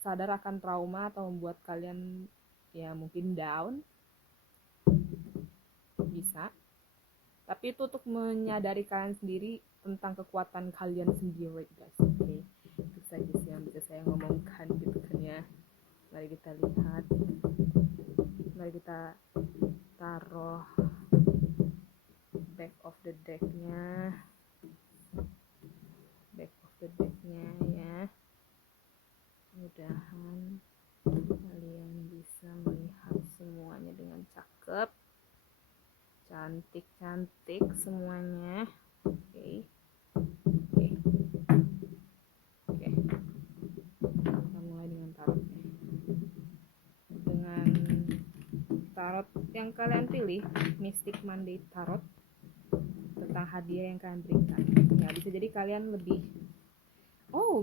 sadar akan trauma atau membuat kalian ya mungkin down, bisa. Tapi itu untuk menyadari kalian sendiri tentang kekuatan kalian sendiri guys. Oke, itu saja sih yang bisa saya ngomongkan gitu kan ya. Mari kita lihat, mari kita taruh back of the decknya ya. Mudahan kalian bisa melihat semuanya dengan cakep, cantik semuanya. Oke. Kita mulai dengan tarotnya. Dengan tarot yang kalian pilih, Mystic Monday Tarot, tentang hadiah yang kalian berikan. Ya, bisa jadi kalian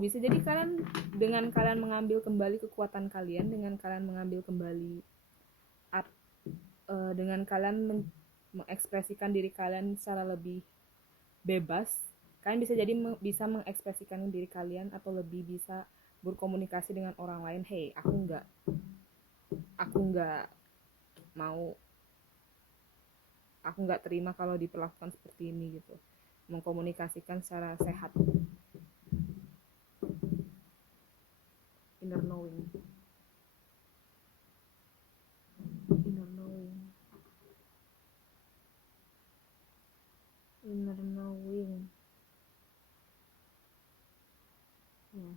bisa jadi kalian dengan kalian mengambil kembali kekuatan kalian, dengan kalian mengambil kembali dengan kalian mengekspresikan diri kalian secara lebih bebas, kalian bisa jadi bisa mengekspresikan diri kalian atau lebih bisa berkomunikasi dengan orang lain. Hey, aku nggak terima kalau diperlakukan seperti ini gitu. Mengkomunikasikan secara sehat. Inner knowing. Ya.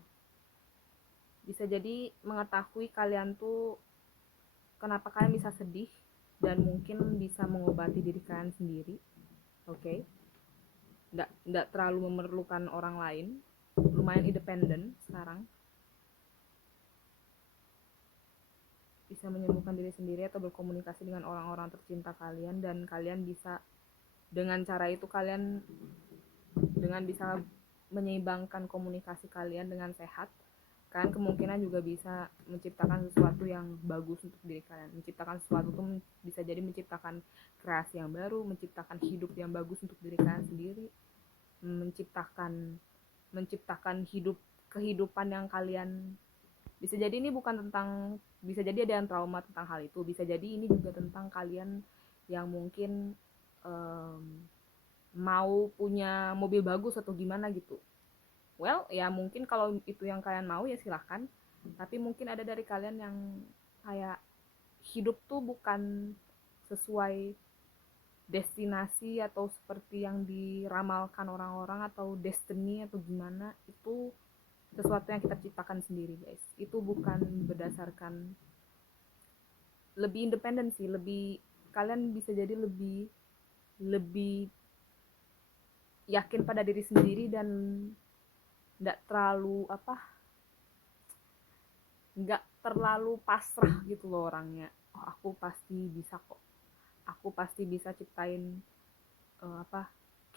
Bisa jadi mengetahui kalian tuh kenapa kalian bisa sedih, dan mungkin bisa mengobati diri kalian sendiri. Oke. Nggak terlalu memerlukan orang lain, lumayan independen sekarang, bisa menyembuhkan diri sendiri atau berkomunikasi dengan orang-orang tercinta kalian, dan kalian bisa dengan cara itu kalian dengan bisa menyeimbangkan komunikasi kalian dengan sehat, kalian kemungkinan juga bisa menciptakan sesuatu yang bagus untuk diri kalian. Menciptakan sesuatu itu bisa jadi menciptakan kreasi yang baru, menciptakan hidup yang bagus untuk diri kalian sendiri, menciptakan kehidupan yang kalian, bisa jadi ini bukan tentang, bisa jadi ada yang trauma tentang hal itu, bisa jadi ini juga tentang kalian yang mungkin mau punya mobil bagus atau gimana gitu. Well, ya mungkin kalau itu yang kalian mau ya silahkan, tapi mungkin ada dari kalian yang kayak hidup tuh bukan sesuai destinasi atau seperti yang diramalkan orang-orang atau destiny atau gimana. Itu sesuatu yang kita ciptakan sendiri guys. Itu bukan berdasarkan, lebih independen sih, lebih kalian bisa jadi lebih yakin pada diri sendiri dan nggak terlalu pasrah gitu loh orangnya. Oh, aku pasti bisa kok, aku pasti bisa ciptain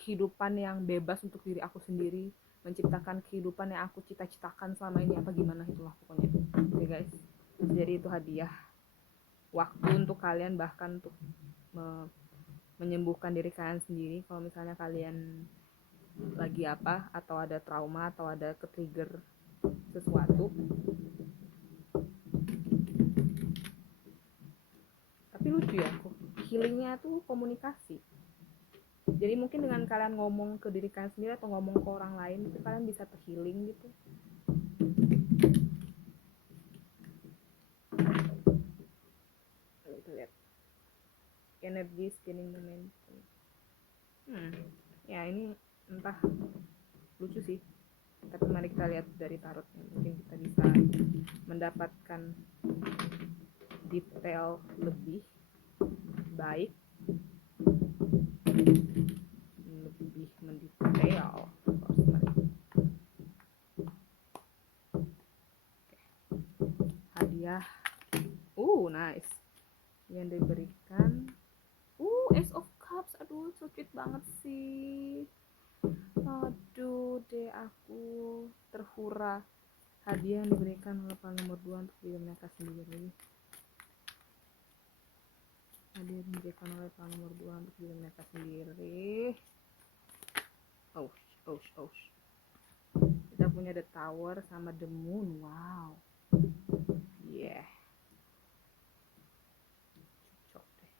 kehidupan yang bebas untuk diri aku sendiri, menciptakan kehidupan yang aku cita-citakan selama ini, apa gimana itulah pokoknya. Oke guys, jadi itu hadiah waktu untuk kalian, bahkan untuk menyembuhkan diri kalian sendiri. Kalau misalnya kalian lagi atau ada trauma atau ada ke-trigger sesuatu. Tapi lucu ya, healingnya tuh komunikasi. Jadi mungkin dengan kalian ngomong ke diri kalian sendiri atau ngomong ke orang lain, itu kalian bisa terhealing gitu. Kita lihat energi gaining momentum. Ya ini entah, lucu sih, tapi mari kita lihat dari tarotnya, mungkin kita bisa mendapatkan detail lebih baik, lebih mendetail. Hadiah, nice, yang diberikan, Ace of Cups. Aduh, so cute banget sih. Aduh deh, aku terhura. Hadiah yang diberikan oleh pasangan nomor 2 untuk diri mereka sendiri. Hadiah yang diberikan oleh pasangan nomor 2 untuk diri mereka sendiri. Oh. Kita punya The Tower sama The Moon. Wow. Yeah. Cocok deh.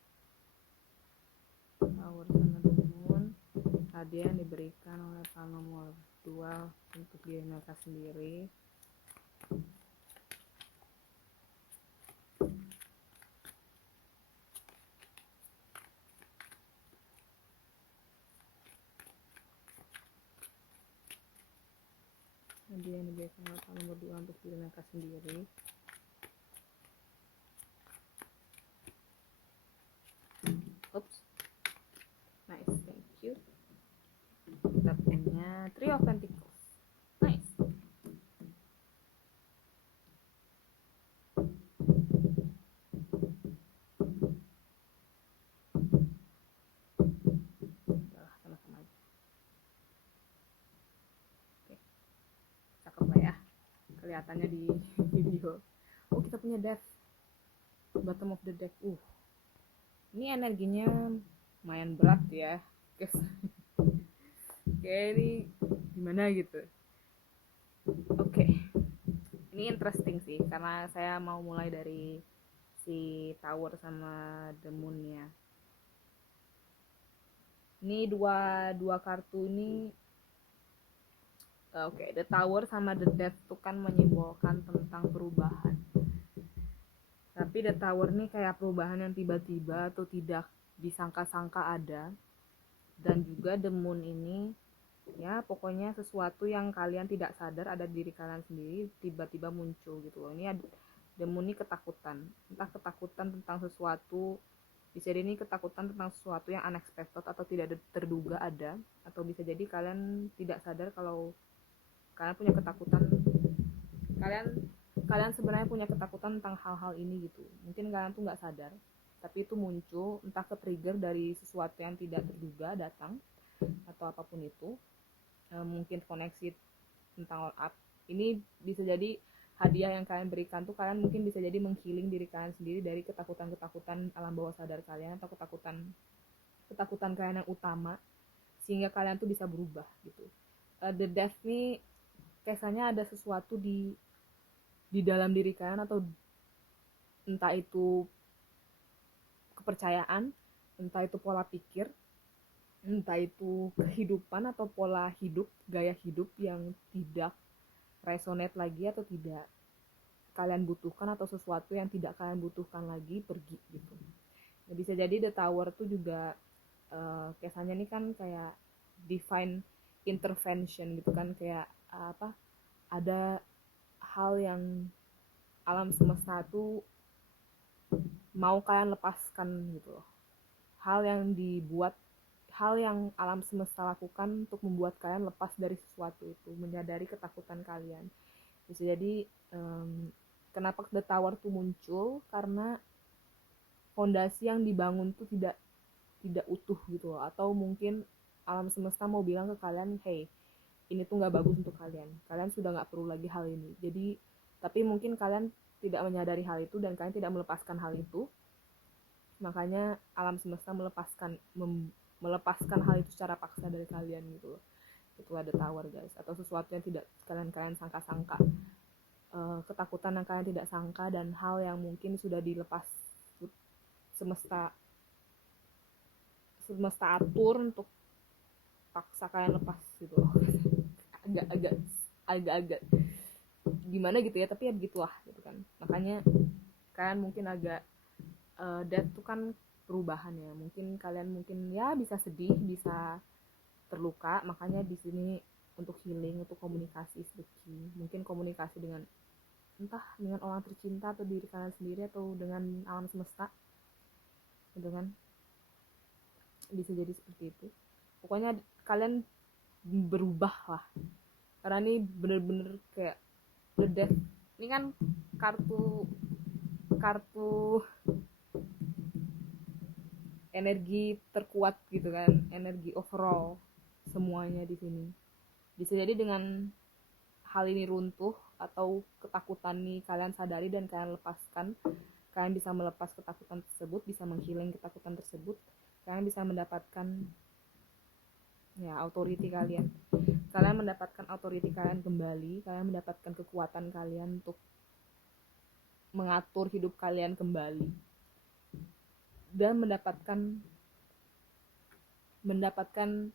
Tower sama The Moon. Hadiah yang diberikan oleh pasangan nomor 2 untuk diri mereka sendiri. Hadiah yang diberikan oleh pasangan nomor 2 untuk diri mereka sendiri. Oops. Nice, thank you. Kita punya Three of Pentacles. Nice. Sama-sama aja. Oke. Cakep lah ya. Kelihatannya di video. Kita punya Death. Bottom of the deck. Ini energinya lumayan berat ya. Kayak ini gimana gitu. Oke. Ini interesting sih, karena saya mau mulai dari si Tower sama The Moon-nya. Ini dua kartu ini. The Tower sama The Death itu kan menyimbolkan tentang perubahan. Tapi The Tower ini kayak perubahan yang tiba-tiba atau tidak disangka-sangka ada. Dan juga The Moon ini, ya pokoknya sesuatu yang kalian tidak sadar ada di diri kalian sendiri tiba-tiba muncul gitu loh. Ini ada The Moon ini ketakutan, entah ketakutan tentang sesuatu, bisa jadi ini ketakutan tentang sesuatu yang unexpected atau tidak terduga ada, atau bisa jadi kalian tidak sadar kalau kalian punya ketakutan, kalian sebenarnya punya ketakutan tentang hal-hal ini gitu. Mungkin kalian tuh nggak sadar, tapi itu muncul entah ke trigger dari sesuatu yang tidak terduga datang atau apapun itu. Mungkin koneksi tentang all up. Ini bisa jadi hadiah yang kalian berikan tuh, kalian mungkin bisa jadi menghealing diri kalian sendiri dari ketakutan-ketakutan alam bawah sadar kalian atau ketakutan kalian yang utama, sehingga kalian tuh bisa berubah gitu. The Death nih kesannya ada sesuatu di dalam diri kalian, atau entah itu kepercayaan, entah itu pola pikir, entah itu kehidupan atau pola hidup, gaya hidup yang tidak resonate lagi atau tidak kalian butuhkan, atau sesuatu yang tidak kalian butuhkan lagi pergi gitu. Nah, bisa jadi The Tower tuh juga kesannya ini kan kayak divine intervention gitu kan, kayak ada hal yang alam semesta tuh mau kalian lepaskan gitu loh. Hal yang alam semesta lakukan untuk membuat kalian lepas dari sesuatu itu, menyadari ketakutan kalian. Bisa jadi kenapa The Tower tuh muncul, karena fondasi yang dibangun tuh tidak utuh gitu loh. Atau mungkin alam semesta mau bilang ke kalian, hey, ini tuh nggak bagus untuk kalian sudah nggak perlu lagi hal ini. Jadi tapi mungkin kalian tidak menyadari hal itu dan kalian tidak melepaskan hal itu, makanya alam semesta melepaskan hal itu secara paksa dari kalian gitu loh. Itu ada Tower guys, atau sesuatu yang tidak kalian sangka-sangka, ketakutan yang kalian tidak sangka, dan hal yang mungkin sudah dilepas semesta atur untuk paksa kalian lepas gitu loh. agak gimana gitu ya, tapi ya begitulah gitu kan. Makanya kalian mungkin agak Death tuh kan perubahan ya. Mungkin kalian ya bisa sedih, bisa terluka, makanya di sini untuk healing, untuk komunikasi is the key. Mungkin komunikasi dengan entah dengan orang tercinta atau diri kalian sendiri atau dengan alam semesta, gitu kan, bisa jadi seperti itu. Pokoknya kalian berubah lah, karena ini bener-bener kayak the death. Ini kan kartu kartu energi terkuat gitu kan, energi overall semuanya di sini. Bisa jadi dengan hal ini runtuh atau ketakutan nih kalian sadari dan kalian lepaskan, kalian bisa melepas ketakutan tersebut, bisa menghilang ketakutan tersebut, kalian bisa mendapatkan ya authority kalian. Kalian mendapatkan authority kalian kembali, kalian mendapatkan kekuatan kalian untuk mengatur hidup kalian kembali dan mendapatkan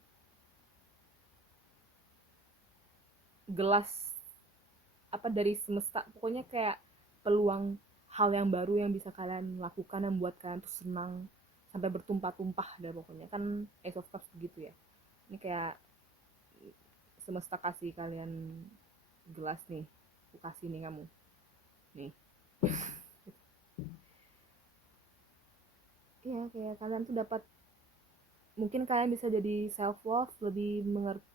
gelas apa dari semesta, pokoknya kayak peluang hal yang baru yang bisa kalian lakukan yang buat kalian tuh senang sampai bertumpah-tumpah dah pokoknya kan. Ace of Cups begitu ya, ini kayak semesta kasih kalian gelas nih, aku kasih nih kamu nih. Iya, kayak kalian tuh dapat, mungkin kalian bisa jadi self love lebih mengerti,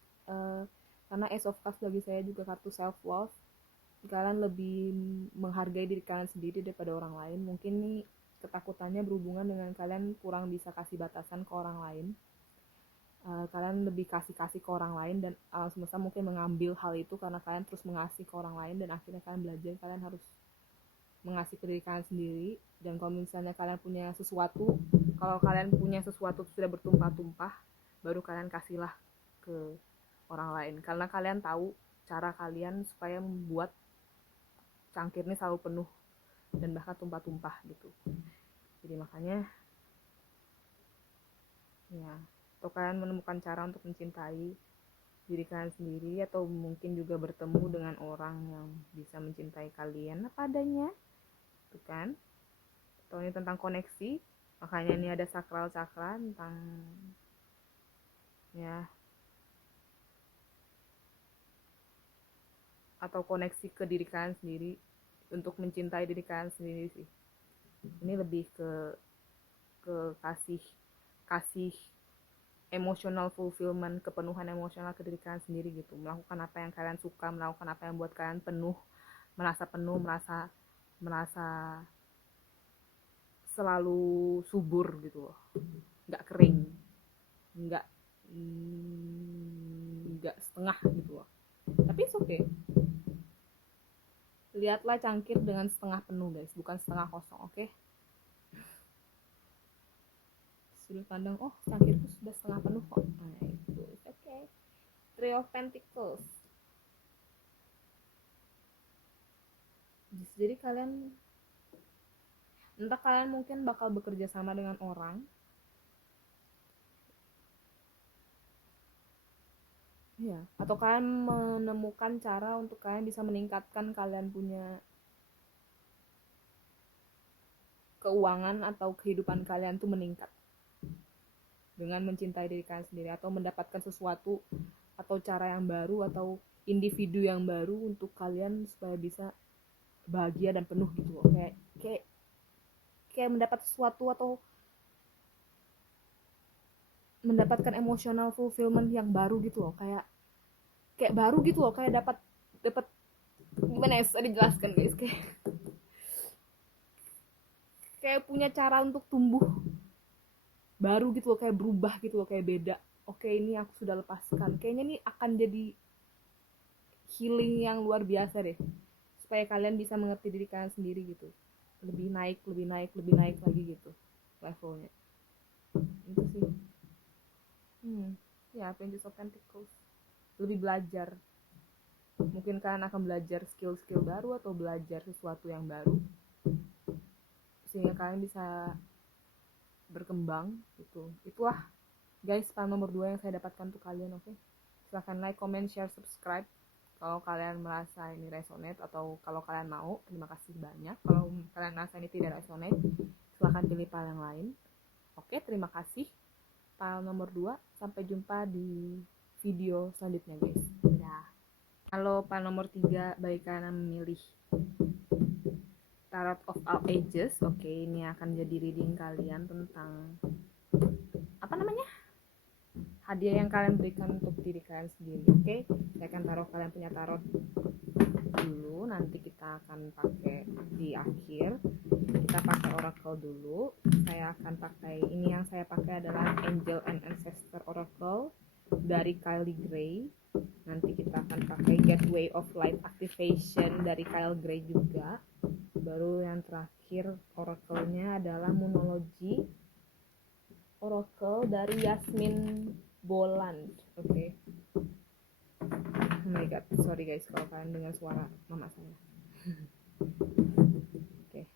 karena Ace of Cups bagi saya juga kartu self love. Kalian lebih menghargai diri kalian sendiri daripada orang lain. Mungkin nih ketakutannya berhubungan dengan kalian kurang bisa kasih batasan ke orang lain. Kalian lebih kasih ke orang lain dan semesta mungkin mengambil hal itu karena kalian terus mengasih ke orang lain, dan akhirnya kalian belajar kalian harus mengasih ke diri kalian sendiri. Dan kalau misalnya kalian punya sesuatu, kalau kalian punya sesuatu sudah bertumpah-tumpah, baru kalian kasihlah ke orang lain karena kalian tahu cara kalian supaya membuat cangkir ini selalu penuh dan bahkan tumpah-tumpah gitu. Jadi makanya ya, atau kalian menemukan cara untuk mencintai diri kalian sendiri, atau mungkin juga bertemu dengan orang yang bisa mencintai kalian apa adanya, itu kan. Atau ini tentang koneksi, makanya ini ada sakral cakra tentang ya, atau koneksi ke diri kalian sendiri untuk mencintai diri kalian sendiri sih. Ini lebih ke kasih kasih emotional fulfillment, kepenuhan emosional ke diri kalian sendiri gitu. Melakukan apa yang kalian suka, melakukan apa yang buat kalian penuh, merasa merasa selalu subur gitu loh. Nggak kering, nggak nggak setengah gitu loh. Tapi it's okay. Lihatlah cangkir dengan setengah penuh guys, bukan setengah kosong, oke? Okay? Sudut pandang, oh cangkirku sudah setengah penuh kok. Nah itu, oke. Okay. Three of Pentacles. Jadi kalian, entah kalian mungkin bakal bekerja sama dengan orang, ya, atau kalian menemukan cara untuk kalian bisa meningkatkan kalian punya keuangan atau kehidupan kalian tuh meningkat dengan mencintai diri kalian sendiri, atau mendapatkan sesuatu atau cara yang baru atau individu yang baru untuk kalian supaya bisa bahagia dan penuh gitu loh. Kayak kayak mendapat sesuatu atau mendapatkan emotional fulfillment yang baru gitu loh, kayak baru gitu loh, kayak dapat gimana ya, susah dijelaskan guys, kayak punya cara untuk tumbuh baru gitu loh, kayak berubah gitu loh, kayak beda. Oke, ini aku sudah lepaskan, kayaknya ini akan jadi healing yang luar biasa deh, supaya kalian bisa mengerti diri kalian sendiri gitu, lebih naik lagi gitu levelnya. Itu sih. Ya, Princess of Pentacles, lebih belajar. Mungkin kalian akan belajar skill-skill baru atau belajar sesuatu yang baru sehingga kalian bisa berkembang gitu. Itulah guys peran nomor 2 yang saya dapatkan untuk kalian. Oke, silahkan like, comment, share, subscribe kalau kalian merasa ini resonate, atau kalau kalian mau. Terima kasih banyak. Kalau kalian merasa ini tidak resonate, silahkan pilih peran yang lain. Oke, terima kasih file nomor 2. Sampai jumpa di video selanjutnya guys. Dadah. Halo, file nomor 3, bagaimana memilih Tarot of All Ages. Oke, ini akan jadi reading kalian tentang apa namanya? Hadiah yang kalian berikan untuk diri kalian sendiri. Oke, saya akan taruh kalian punya tarot dulu, nanti kita akan pakai di akhir. Kita pakai oracle dulu. Saya akan pakai, ini yang saya pakai adalah Angel and Ancestor Oracle dari Kylie Gray. Nanti kita akan pakai Gateway of Light Activation dari Kylie Gray juga. Baru yang terakhir oracle-nya adalah Moonology Oracle dari Yasmin Boland. Oke. Oh my god, sorry guys kalau kalian dengar suara mama saya. Oke.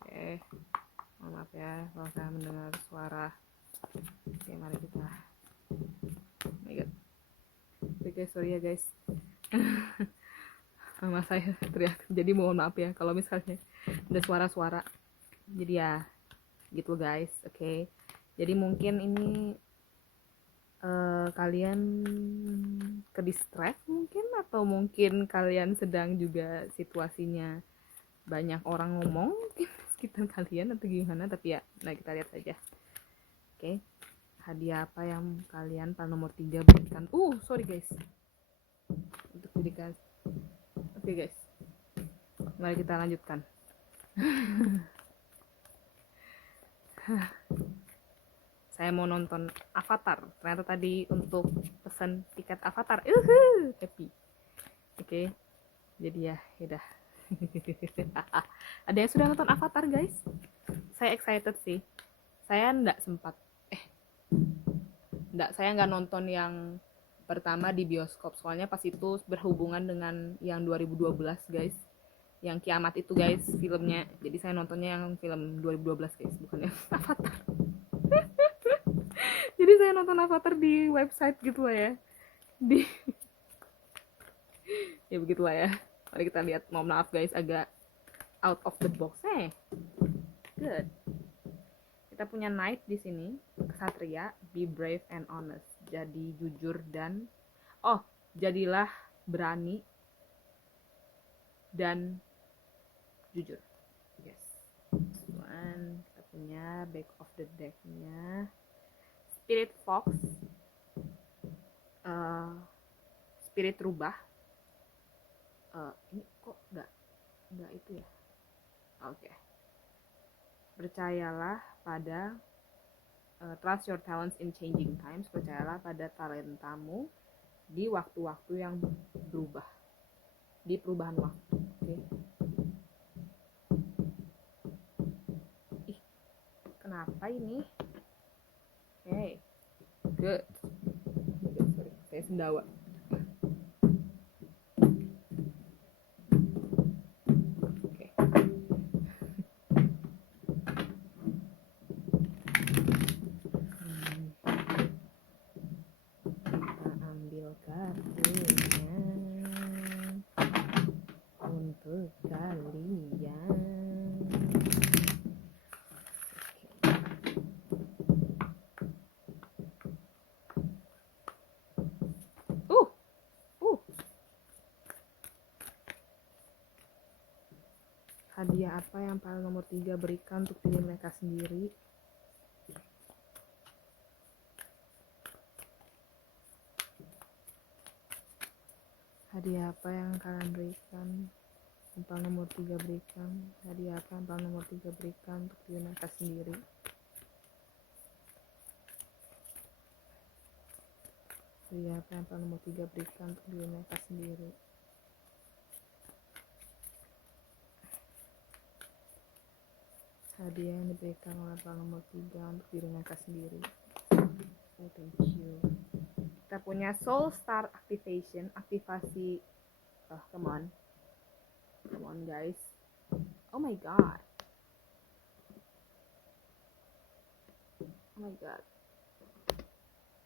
Oke. Maaf ya kalau kalian mendengar suara. Oke, mari kita. Oh my god. Oke, sorry ya guys. Mama saya teriak, jadi mohon maaf ya kalau misalnya ada suara-suara, jadi ya gitu guys. Oke. Jadi mungkin ini kalian ke distract mungkin, atau mungkin kalian sedang juga situasinya banyak orang ngomong mungkin sekitar kalian atau gimana, tapi ya nah kita lihat saja. Oke, hadiah apa yang kalian file nomor 3 berikan? Sorry guys, untuk berikan. Oke guys, mari kita lanjutkan. Saya mau nonton Avatar. Ternyata tadi untuk pesan tiket Avatar. Happy. Oke. Jadi ya, udah. Ada yang sudah nonton Avatar guys? Saya excited sih. Saya saya nggak nonton yang pertama di bioskop, soalnya pas itu berhubungan dengan yang 2012 guys, yang kiamat itu guys filmnya. Jadi saya nontonnya yang film 2012 guys, bukan yang Avatar. Jadi saya nonton Avatar di website gitu lah ya, ya begitulah ya. Mari kita lihat. Mohon maaf guys, agak out of the box. Good. Kita punya knight di sini, kesatria, be brave and honest. Jadi jujur dan jadilah berani dan jujur. Yes. Dan kita punya back of the deck-nya Spirit Fox, Spirit Rubah. Ini kok enggak itu ya? Oke. Percayalah pada trust your talents in changing times. Percayalah pada talentamu di waktu-waktu yang berubah, di perubahan waktu. Oke. Kenapa ini? Oke. Good. Sorry, saya sendawa. Hadiah apa yang file nomor 3 berikan untuk diri mereka sendiri? Hadiah apa yang kalian berikan? File nomor 3 berikan. Hadiah apa yang file nomor 3 berikan untuk diri mereka sendiri? Hadiah apa yang file nomor 3 berikan untuk diri mereka sendiri? Hadiah yang diberikan oleh file nomor 3 untuk diri mereka sendiri. Thank you. Kita punya Soul Star Activation, aktivasi. Come on guys. Oh my god.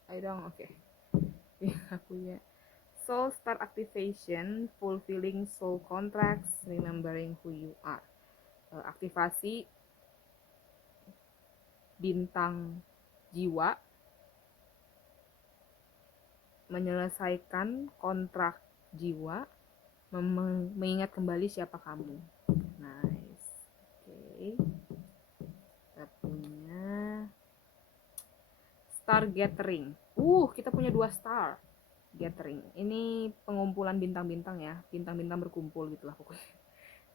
I don't. Okay. Aku ya. Soul Star Activation, Fulfilling Soul Contracts, Remembering Who You Are. Aktivasi bintang jiwa, menyelesaikan kontrak jiwa, mengingat kembali siapa kamu. Nice. Oke. Kita punya Star Gathering. Kita punya 2 star. Gathering. Ini pengumpulan bintang-bintang ya. Bintang-bintang berkumpul gitulah pokoknya.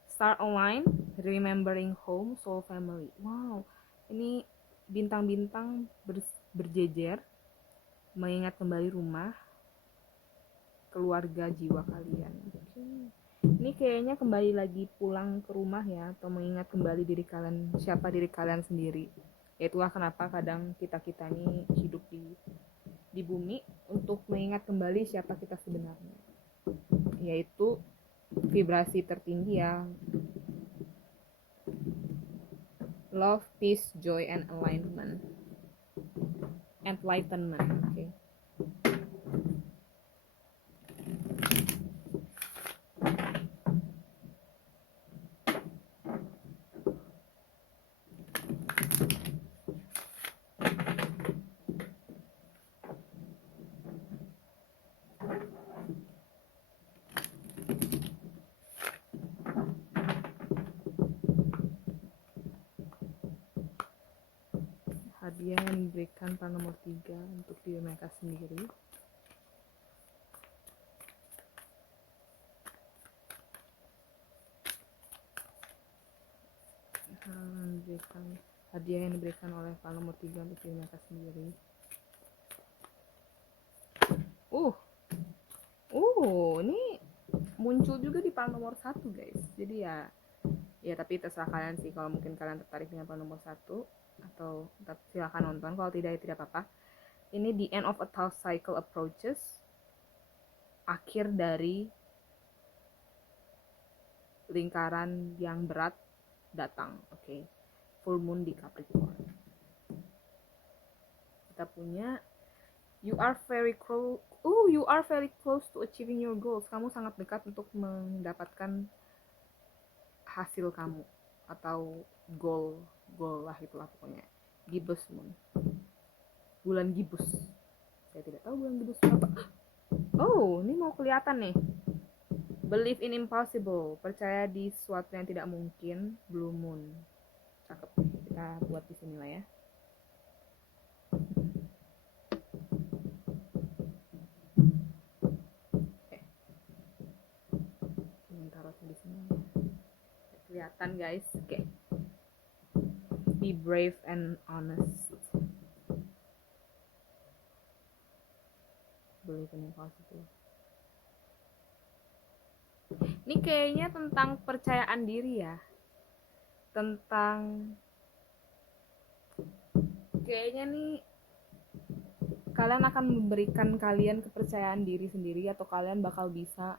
Star Online, Remembering Home, Soul Family. Wow. Ini bintang-bintang berjejer, mengingat kembali rumah, keluarga jiwa kalian. Ini kayaknya kembali lagi pulang ke rumah ya, atau mengingat kembali diri kalian, siapa diri kalian sendiri. Ya itulah kenapa kadang kita ini hidup di bumi untuk mengingat kembali siapa kita sebenarnya. Yaitu vibrasi tertinggi ya. Love, peace, joy, and enlightenment. Okay. Hadiah yang diberikan para nomor 3 untuk diri mereka sendiri. Hadiah yang diberikan oleh para nomor 3 untuk diri mereka sendiri. Ini muncul juga di para nomor 1 guys. Jadi ya tapi terserah kalian sih, kalau mungkin kalian tertarik dengan para nomor 1 atau silahkan nonton, kalau tidak ya tidak apa-apa. Ini the end of a tough cycle approaches, akhir dari lingkaran yang berat datang. Oke. Full moon di Capricorn. Kita punya you are very close to achieving your goals. Kamu sangat dekat untuk mendapatkan hasil kamu atau goal lah, itulah pokoknya. Gibbous moon, bulan Gibbous. Saya tidak tahu bulan Gibbous apa. Ini mau kelihatan nih. Believe in impossible, percaya di sesuatu yang tidak mungkin. Blue moon, cakep. Kita buat di sini lah ya. Taruh di sini. Kelihatan guys. Oke. Be brave and honest. Believe in impossible. Ini kayaknya tentang percayaan diri ya. Kayaknya nih kalian akan memberikan kalian kepercayaan diri sendiri, atau kalian bakal bisa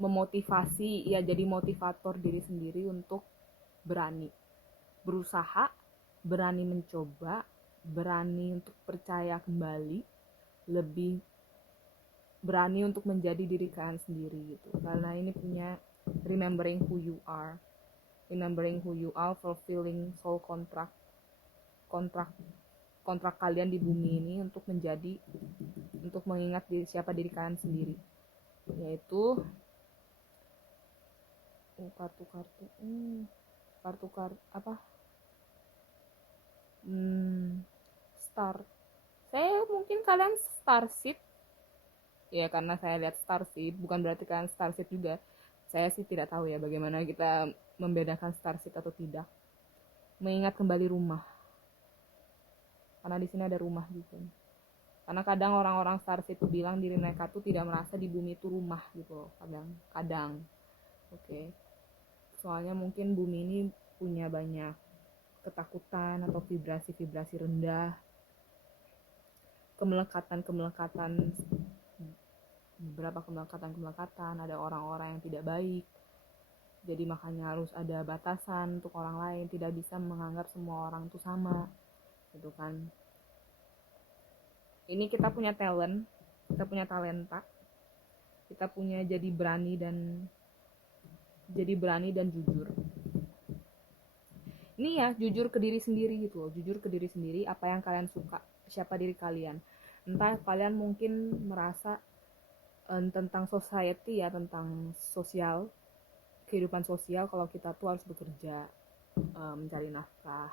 memotivasi ya, jadi motivator diri sendiri untuk berani berusaha, berani mencoba, berani untuk percaya kembali, lebih berani untuk menjadi diri kalian sendiri gitu. Karena ini punya remembering who you are, fulfilling soul contract kalian di bumi ini untuk mengingat siapa diri kalian sendiri, yaitu kartu apa star. Saya mungkin kalian starship ya, karena saya lihat starship, bukan berarti kalian starship juga. Saya sih tidak tahu ya bagaimana kita membedakan starship atau tidak. Mengingat kembali rumah, karena di sini ada rumah gitu. Karena kadang orang-orang starship itu bilang diri mereka tuh tidak merasa di bumi itu rumah gitu. Kadang oke. Soalnya mungkin bumi ini punya banyak ketakutan atau vibrasi rendah, beberapa kemelekatan, ada orang-orang yang tidak baik. Jadi makanya harus ada batasan untuk orang lain, tidak bisa menganggap semua orang itu sama gitu kan. Ini kita punya talent, kita punya talenta, kita punya jadi berani dan jujur. Ini ya, jujur ke diri sendiri gitu loh, jujur ke diri sendiri, apa yang kalian suka, siapa diri kalian. Entah kalian mungkin merasa tentang society ya, tentang sosial, kehidupan sosial, kalau kita tuh harus bekerja, mencari nafkah,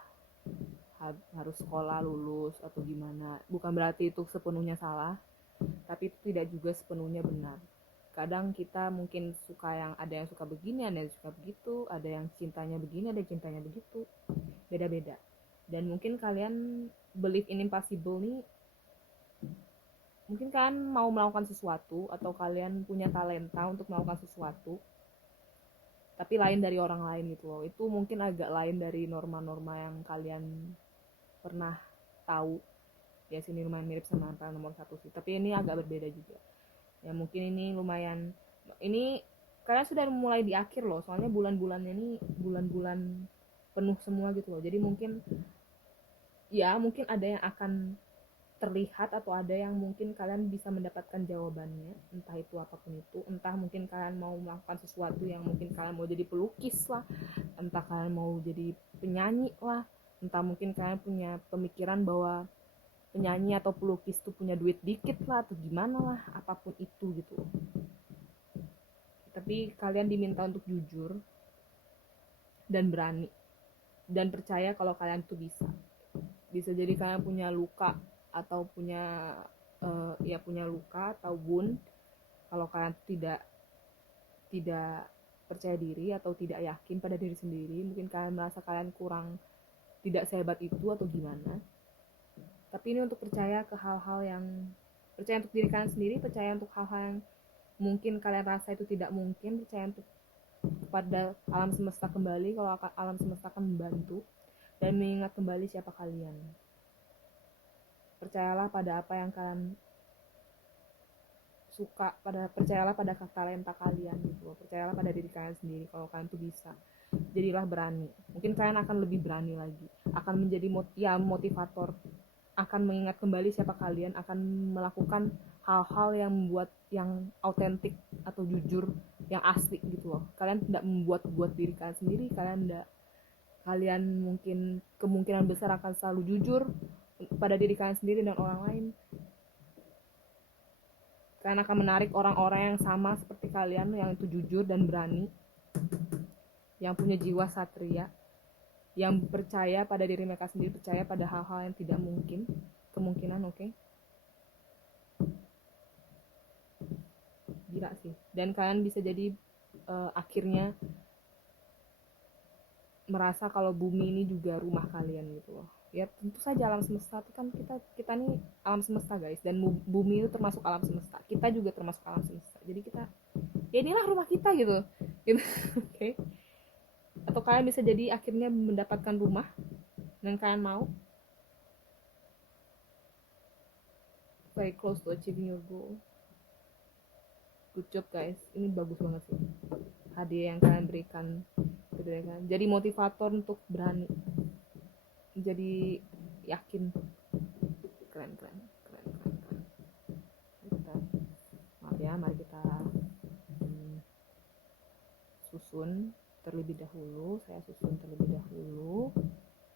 harus sekolah, lulus, atau gimana. Bukan berarti itu sepenuhnya salah, tapi itu tidak juga sepenuhnya benar. Kadang kita mungkin suka ada yang suka begini, ada yang suka begitu, ada yang cintanya begini, ada yang cintanya begitu, beda-beda. Dan mungkin kalian believe in impossible nih, mungkin kalian mau melakukan sesuatu, atau kalian punya talenta untuk melakukan sesuatu, tapi lain dari orang lain gitu loh. Itu mungkin agak lain dari norma-norma yang kalian pernah tahu. Ya sini lumayan mirip sama NPL nomor 1 sih, tapi ini agak berbeda juga. Ya mungkin ini lumayan, ini kalian sudah mulai di akhir loh, soalnya bulan-bulannya ini bulan-bulan penuh semua gitu loh. Jadi mungkin ada yang akan terlihat, atau ada yang mungkin kalian bisa mendapatkan jawabannya, entah itu apapun itu. Entah mungkin kalian mau melakukan sesuatu yang mungkin kalian mau jadi pelukis lah, entah kalian mau jadi penyanyi lah, entah mungkin kalian punya pemikiran bahwa penyanyi atau pelukis tuh punya duit dikit lah, atau gimana lah, apapun itu gitu. Tapi kalian diminta untuk jujur dan berani dan percaya kalau kalian tuh bisa jadi kalian punya luka, atau punya punya luka atau wound. Kalau kalian tidak percaya diri atau tidak yakin pada diri sendiri, mungkin kalian merasa kalian kurang, tidak sehebat itu atau gimana. Tapi ini untuk percaya ke hal-hal yang, percaya untuk diri kalian sendiri, percaya untuk hal-hal yang mungkin kalian rasa itu tidak mungkin, percaya untuk kepada alam semesta kembali, kalau alam semesta akan membantu, dan mengingat kembali siapa kalian. Percayalah pada apa yang kalian suka, percayalah pada talenta kalian gitu loh. Percayalah pada diri kalian sendiri kalau kalian tuh bisa. Jadilah berani. Mungkin kalian akan lebih berani lagi, akan menjadi motivator, akan mengingat kembali siapa kalian, akan melakukan hal-hal yang membuat, yang autentik atau jujur, yang asli gitu loh. Kalian tidak membuat-buat diri kalian sendiri, kalian mungkin kemungkinan besar akan selalu jujur pada diri kalian sendiri dan orang lain. Kalian akan menarik orang-orang yang sama seperti kalian, yang itu jujur dan berani, yang punya jiwa satria, yang percaya pada diri mereka sendiri, percaya pada hal-hal yang tidak mungkin, kemungkinan. Oke? Gila sih. Dan kalian bisa jadi akhirnya merasa kalau bumi ini juga rumah kalian gitu loh. Ya tentu saja alam semesta itu kan, kita nih alam semesta guys, dan bumi itu termasuk alam semesta, kita juga termasuk alam semesta. Jadi kita, ya inilah rumah kita gitu. Oke? Atau kalian bisa jadi akhirnya mendapatkan rumah yang kalian mau, very close to achieving your goal. Good job guys, ini bagus banget sih hadiah yang kalian berikan gitu ya kan. Jadi motivator untuk berani, jadi yakin. Keren. Maaf ya, mari kita susun terlebih dahulu. Saya susun terlebih dahulu.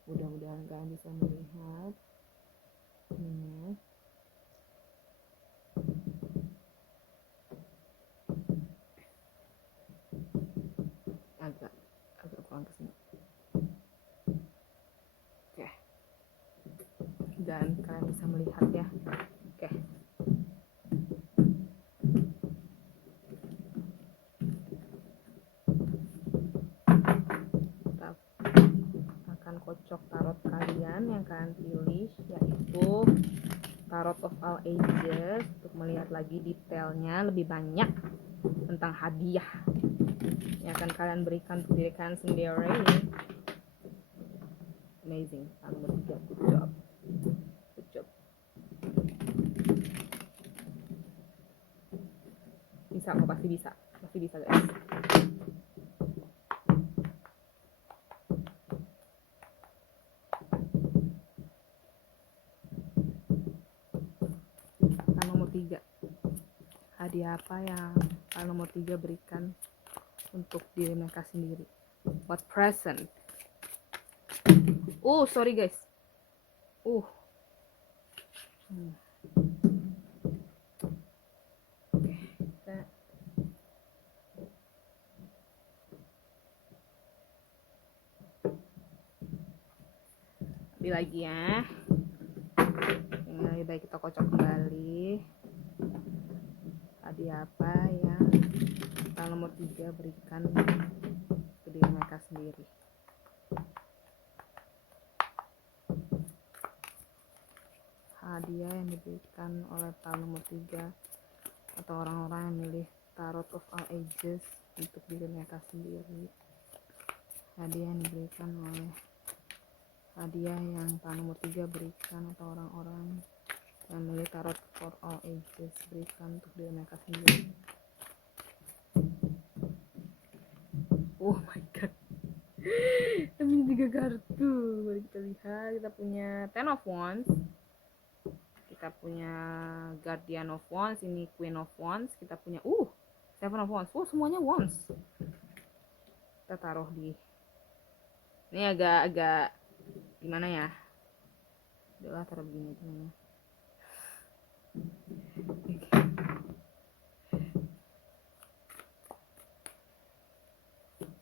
Mudah-mudahan kalian bisa melihat ini. Agak kurang kesini. Oke. Dan kalian bisa melihat ya. Oke. Kita akan kocok tarot kalian yang kalian pilih, yaitu Tarot of All Ages, untuk melihat lagi detailnya lebih banyak tentang hadiah yang akan kalian berikan untuk diri kalian sendiri. Amazing, nomor 3, good job. Bisa kok, pasti bisa guys. Nomor 3, Hadiah apa yang kalian nomor 3 berikan untuk diri mereka sendiri? What present? Sorry guys. Oke, kita ambil lagi ya. Ini lebih baik kita kocok kembali. Hadiah apa yang kita nomor 3 berikan ke diri mereka sendiri? Hadiah yang diberikan oleh tahun nomor 3 atau orang-orang yang milih Tarot of All Ages untuk diri mereka sendiri. Hadiah yang diberikan oleh hadiah yang tahun nomor 3 berikan atau orang-orang yang milih Tarot for All Ages berikan untuk diri mereka sendiri. Oh my god. Kita punya 3 kartu. Mari kita lihat. Kita punya Ten of Wands, kita punya Guardian of Wands, ini Queen of Wands, kita punya Seven of Wands. Semuanya Wands. Kita taruh di ini agak gimana ya? Udahlah, taruh begini aja namanya.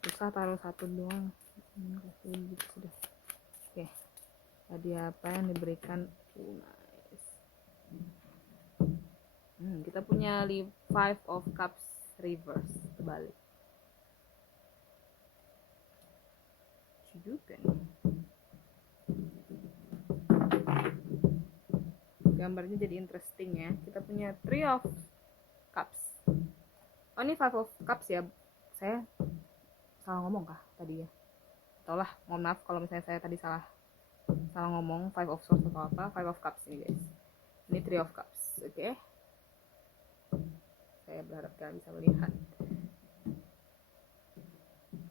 Susah taruh satu doang. Gitu sudah. Oke. Hadiah apa yang diberikan? Nice. Kita punya Five of Cups reverse, terbalik. Juga nih. Gambarnya jadi interesting ya. Kita punya Three of Cups. Oh, ini Five of Cups ya. Saya salah ngomong kah tadi ya? Taulah, mohon maaf kalau misalnya saya tadi salah ngomong. Five of Swords atau apa. Five of Cups ini guys. Ini Three of Cups. Oke. Saya berharap kalian bisa melihat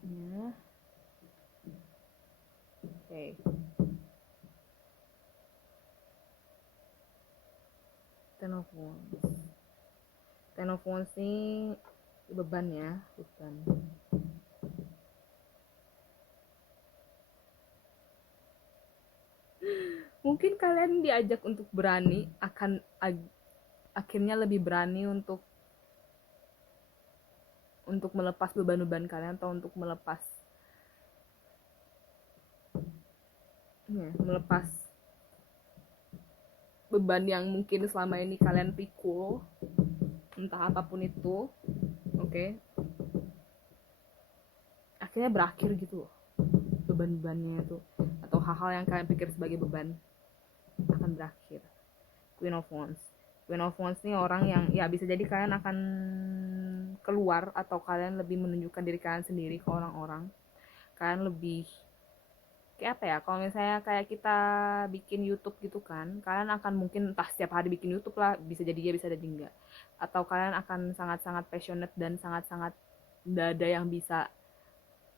ya. Oke. Ten of Wands. Ten of Wands ini beban ya, beban. Mungkin kalian diajak untuk berani, akan akhirnya lebih berani untuk melepas beban-beban kalian, atau untuk melepas beban yang mungkin selama ini kalian pikul, entah apapun itu. Oke. Akhirnya berakhir gitu loh, beban-bebannya itu, atau hal-hal yang kalian pikir sebagai beban akan berakhir. Queen of Wands. Queen of Wands ini orang yang ya bisa jadi kalian akan keluar, atau kalian lebih menunjukkan diri kalian sendiri ke orang-orang. Kalian lebih kayak apa ya, kalau misalnya kayak kita bikin YouTube gitu kan, kalian akan mungkin entah setiap hari bikin YouTube lah, bisa jadi ya, bisa jadi enggak. Atau kalian akan sangat-sangat passionate dan sangat-sangat tidak ada yang bisa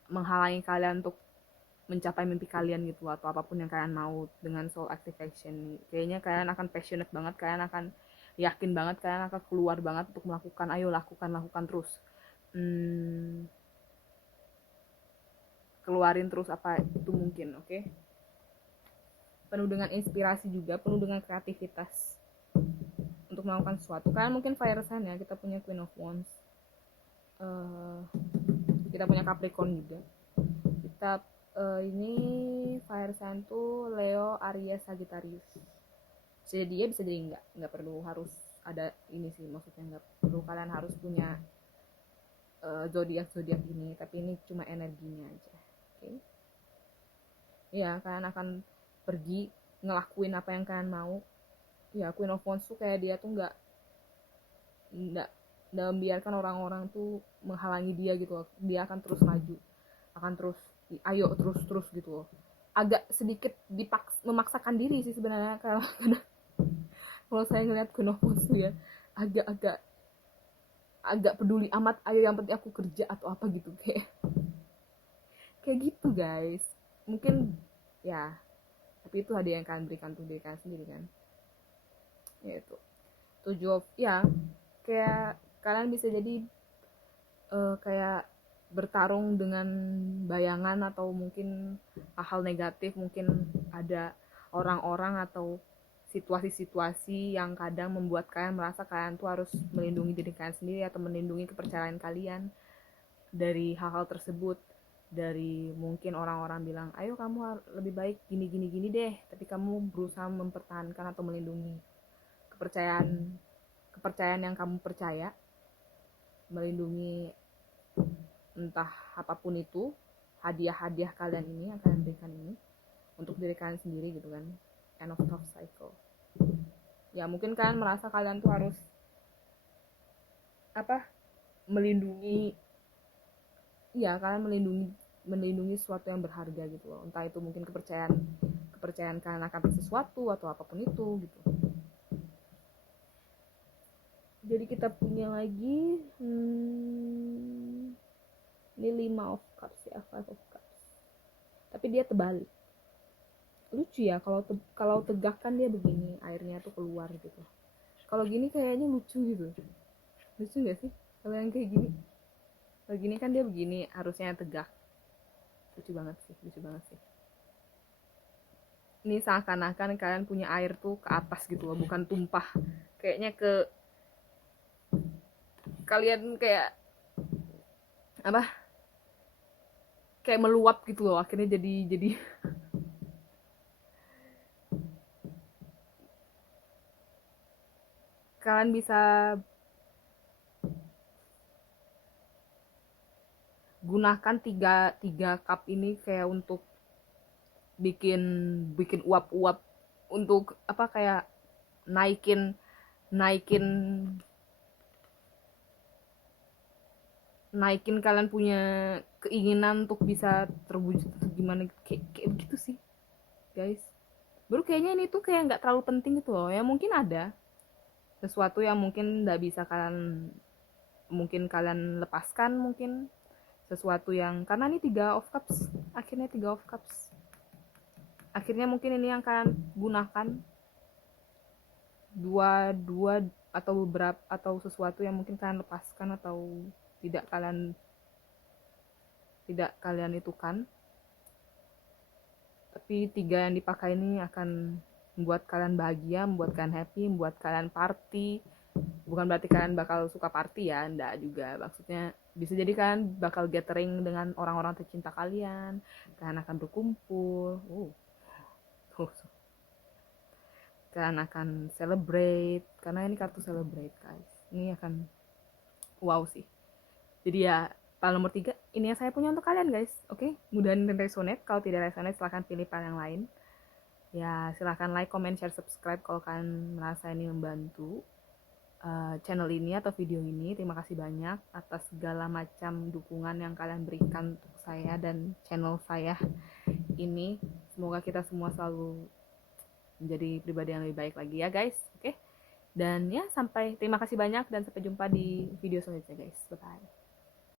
menghalangi kalian untuk mencapai mimpi kalian gitu, atau apapun yang kalian mau dengan soul activation. Kayaknya kalian akan passionate banget, kalian akan yakin banget, kalian akan keluar banget untuk melakukan. Ayo lakukan terus. Keluarin terus apa itu mungkin. Oke. Penuh dengan inspirasi juga, penuh dengan kreativitas untuk melakukan sesuatu. Kalian mungkin fire sign ya. Kita punya Queen of Wands, kita punya Capricorn juga. Kita ini fire sign tuh Leo, Aries, Sagittarius. Bisa jadi ya, bisa jadi nggak perlu harus ada ini sih, maksudnya nggak perlu kalian harus punya zodiak ini, tapi ini cuma energinya aja. Oke. Ya, kalian akan pergi ngelakuin apa yang kalian mau. Ya, Queen of Wands tuh kayak dia tuh nggak membiarkan orang-orang tuh menghalangi dia gitu loh. Dia akan terus maju, akan terus ayo terus gitu loh. Agak sedikit memaksakan diri sih sebenarnya kalau saya ngeliat Queen of Wands tuh ya, agak peduli amat, ayo yang penting aku kerja atau apa gitu, kayak gitu guys. Mungkin ya, tapi itu hadiah yang kalian berikan untuk diri kalian sendiri kan. Yaitu 7 of ya, kayak kalian bisa jadi kayak bertarung dengan bayangan atau mungkin hal-hal negatif, mungkin ada orang-orang atau situasi-situasi yang kadang membuat kalian merasa kalian tuh harus melindungi diri kalian sendiri atau melindungi kepercayaan kalian dari hal-hal tersebut. Dari mungkin orang-orang bilang, ayo kamu lebih baik gini gini gini deh, tapi kamu berusaha mempertahankan atau melindungi kepercayaan kepercayaan yang kamu percaya, melindungi entah apapun itu hadiah-hadiah kalian ini yang kalian berikan ini untuk diri kalian sendiri gitu kan. End of tough cycle. Ya mungkin kalian merasa kalian tuh harus melindungi, ya kalian melindungi sesuatu yang berharga gitu loh, entah itu mungkin kepercayaan kalian akan sesuatu atau apapun itu gitu. Jadi kita punya lagi ini 5 of cups ya, 5 of cups, tapi dia terbalik. Lucu ya, kalau tegak kan dia begini, airnya tuh keluar gitu. Kalau gini kayaknya lucu gitu. Lucu gak sih kalau yang kayak gini? Kalau gini kan dia begini, harusnya tegak. Lucu banget sih. Ini seakan-akan kalian punya air tuh ke atas gitu loh, bukan tumpah. Kayaknya kalian kayak kayak meluap gitu loh, akhirnya jadi kalian bisa gunakan tiga cup ini kayak untuk bikin uap-uap untuk kayak naikin kalian punya keinginan untuk bisa terwujud atau gimana, kayak begitu sih guys. Baru kayaknya ini tuh kayak nggak terlalu penting gitu loh ya, mungkin ada sesuatu yang mungkin nggak bisa kalian lepaskan, mungkin sesuatu yang karena ini 3 of cups, akhirnya mungkin ini yang kalian gunakan dua atau beberapa atau sesuatu yang mungkin kalian lepaskan atau tidak kalian itukan, tapi 3 yang dipakai ini akan membuat kalian bahagia, membuat kalian happy, membuat kalian party. Bukan berarti kalian bakal suka party ya, enggak juga, maksudnya bisa jadi kalian bakal gathering dengan orang-orang tercinta kalian akan berkumpul, kalian akan celebrate, karena ini kartu celebrate guys, ini akan wow sih. Jadi ya pile nomor 3 ini yang saya punya untuk kalian guys. Oke, mudahan resonate. Kalau tidak resonate silahkan pilih pile yang lain ya. Silahkan like, comment, share, subscribe kalau kalian merasa ini membantu channel ini atau video ini. Terima kasih banyak atas segala macam dukungan yang kalian berikan untuk saya dan channel saya ini. Semoga kita semua selalu menjadi pribadi yang lebih baik lagi ya guys. Oke, dan ya terima kasih banyak dan sampai jumpa di video selanjutnya guys. Bye bye.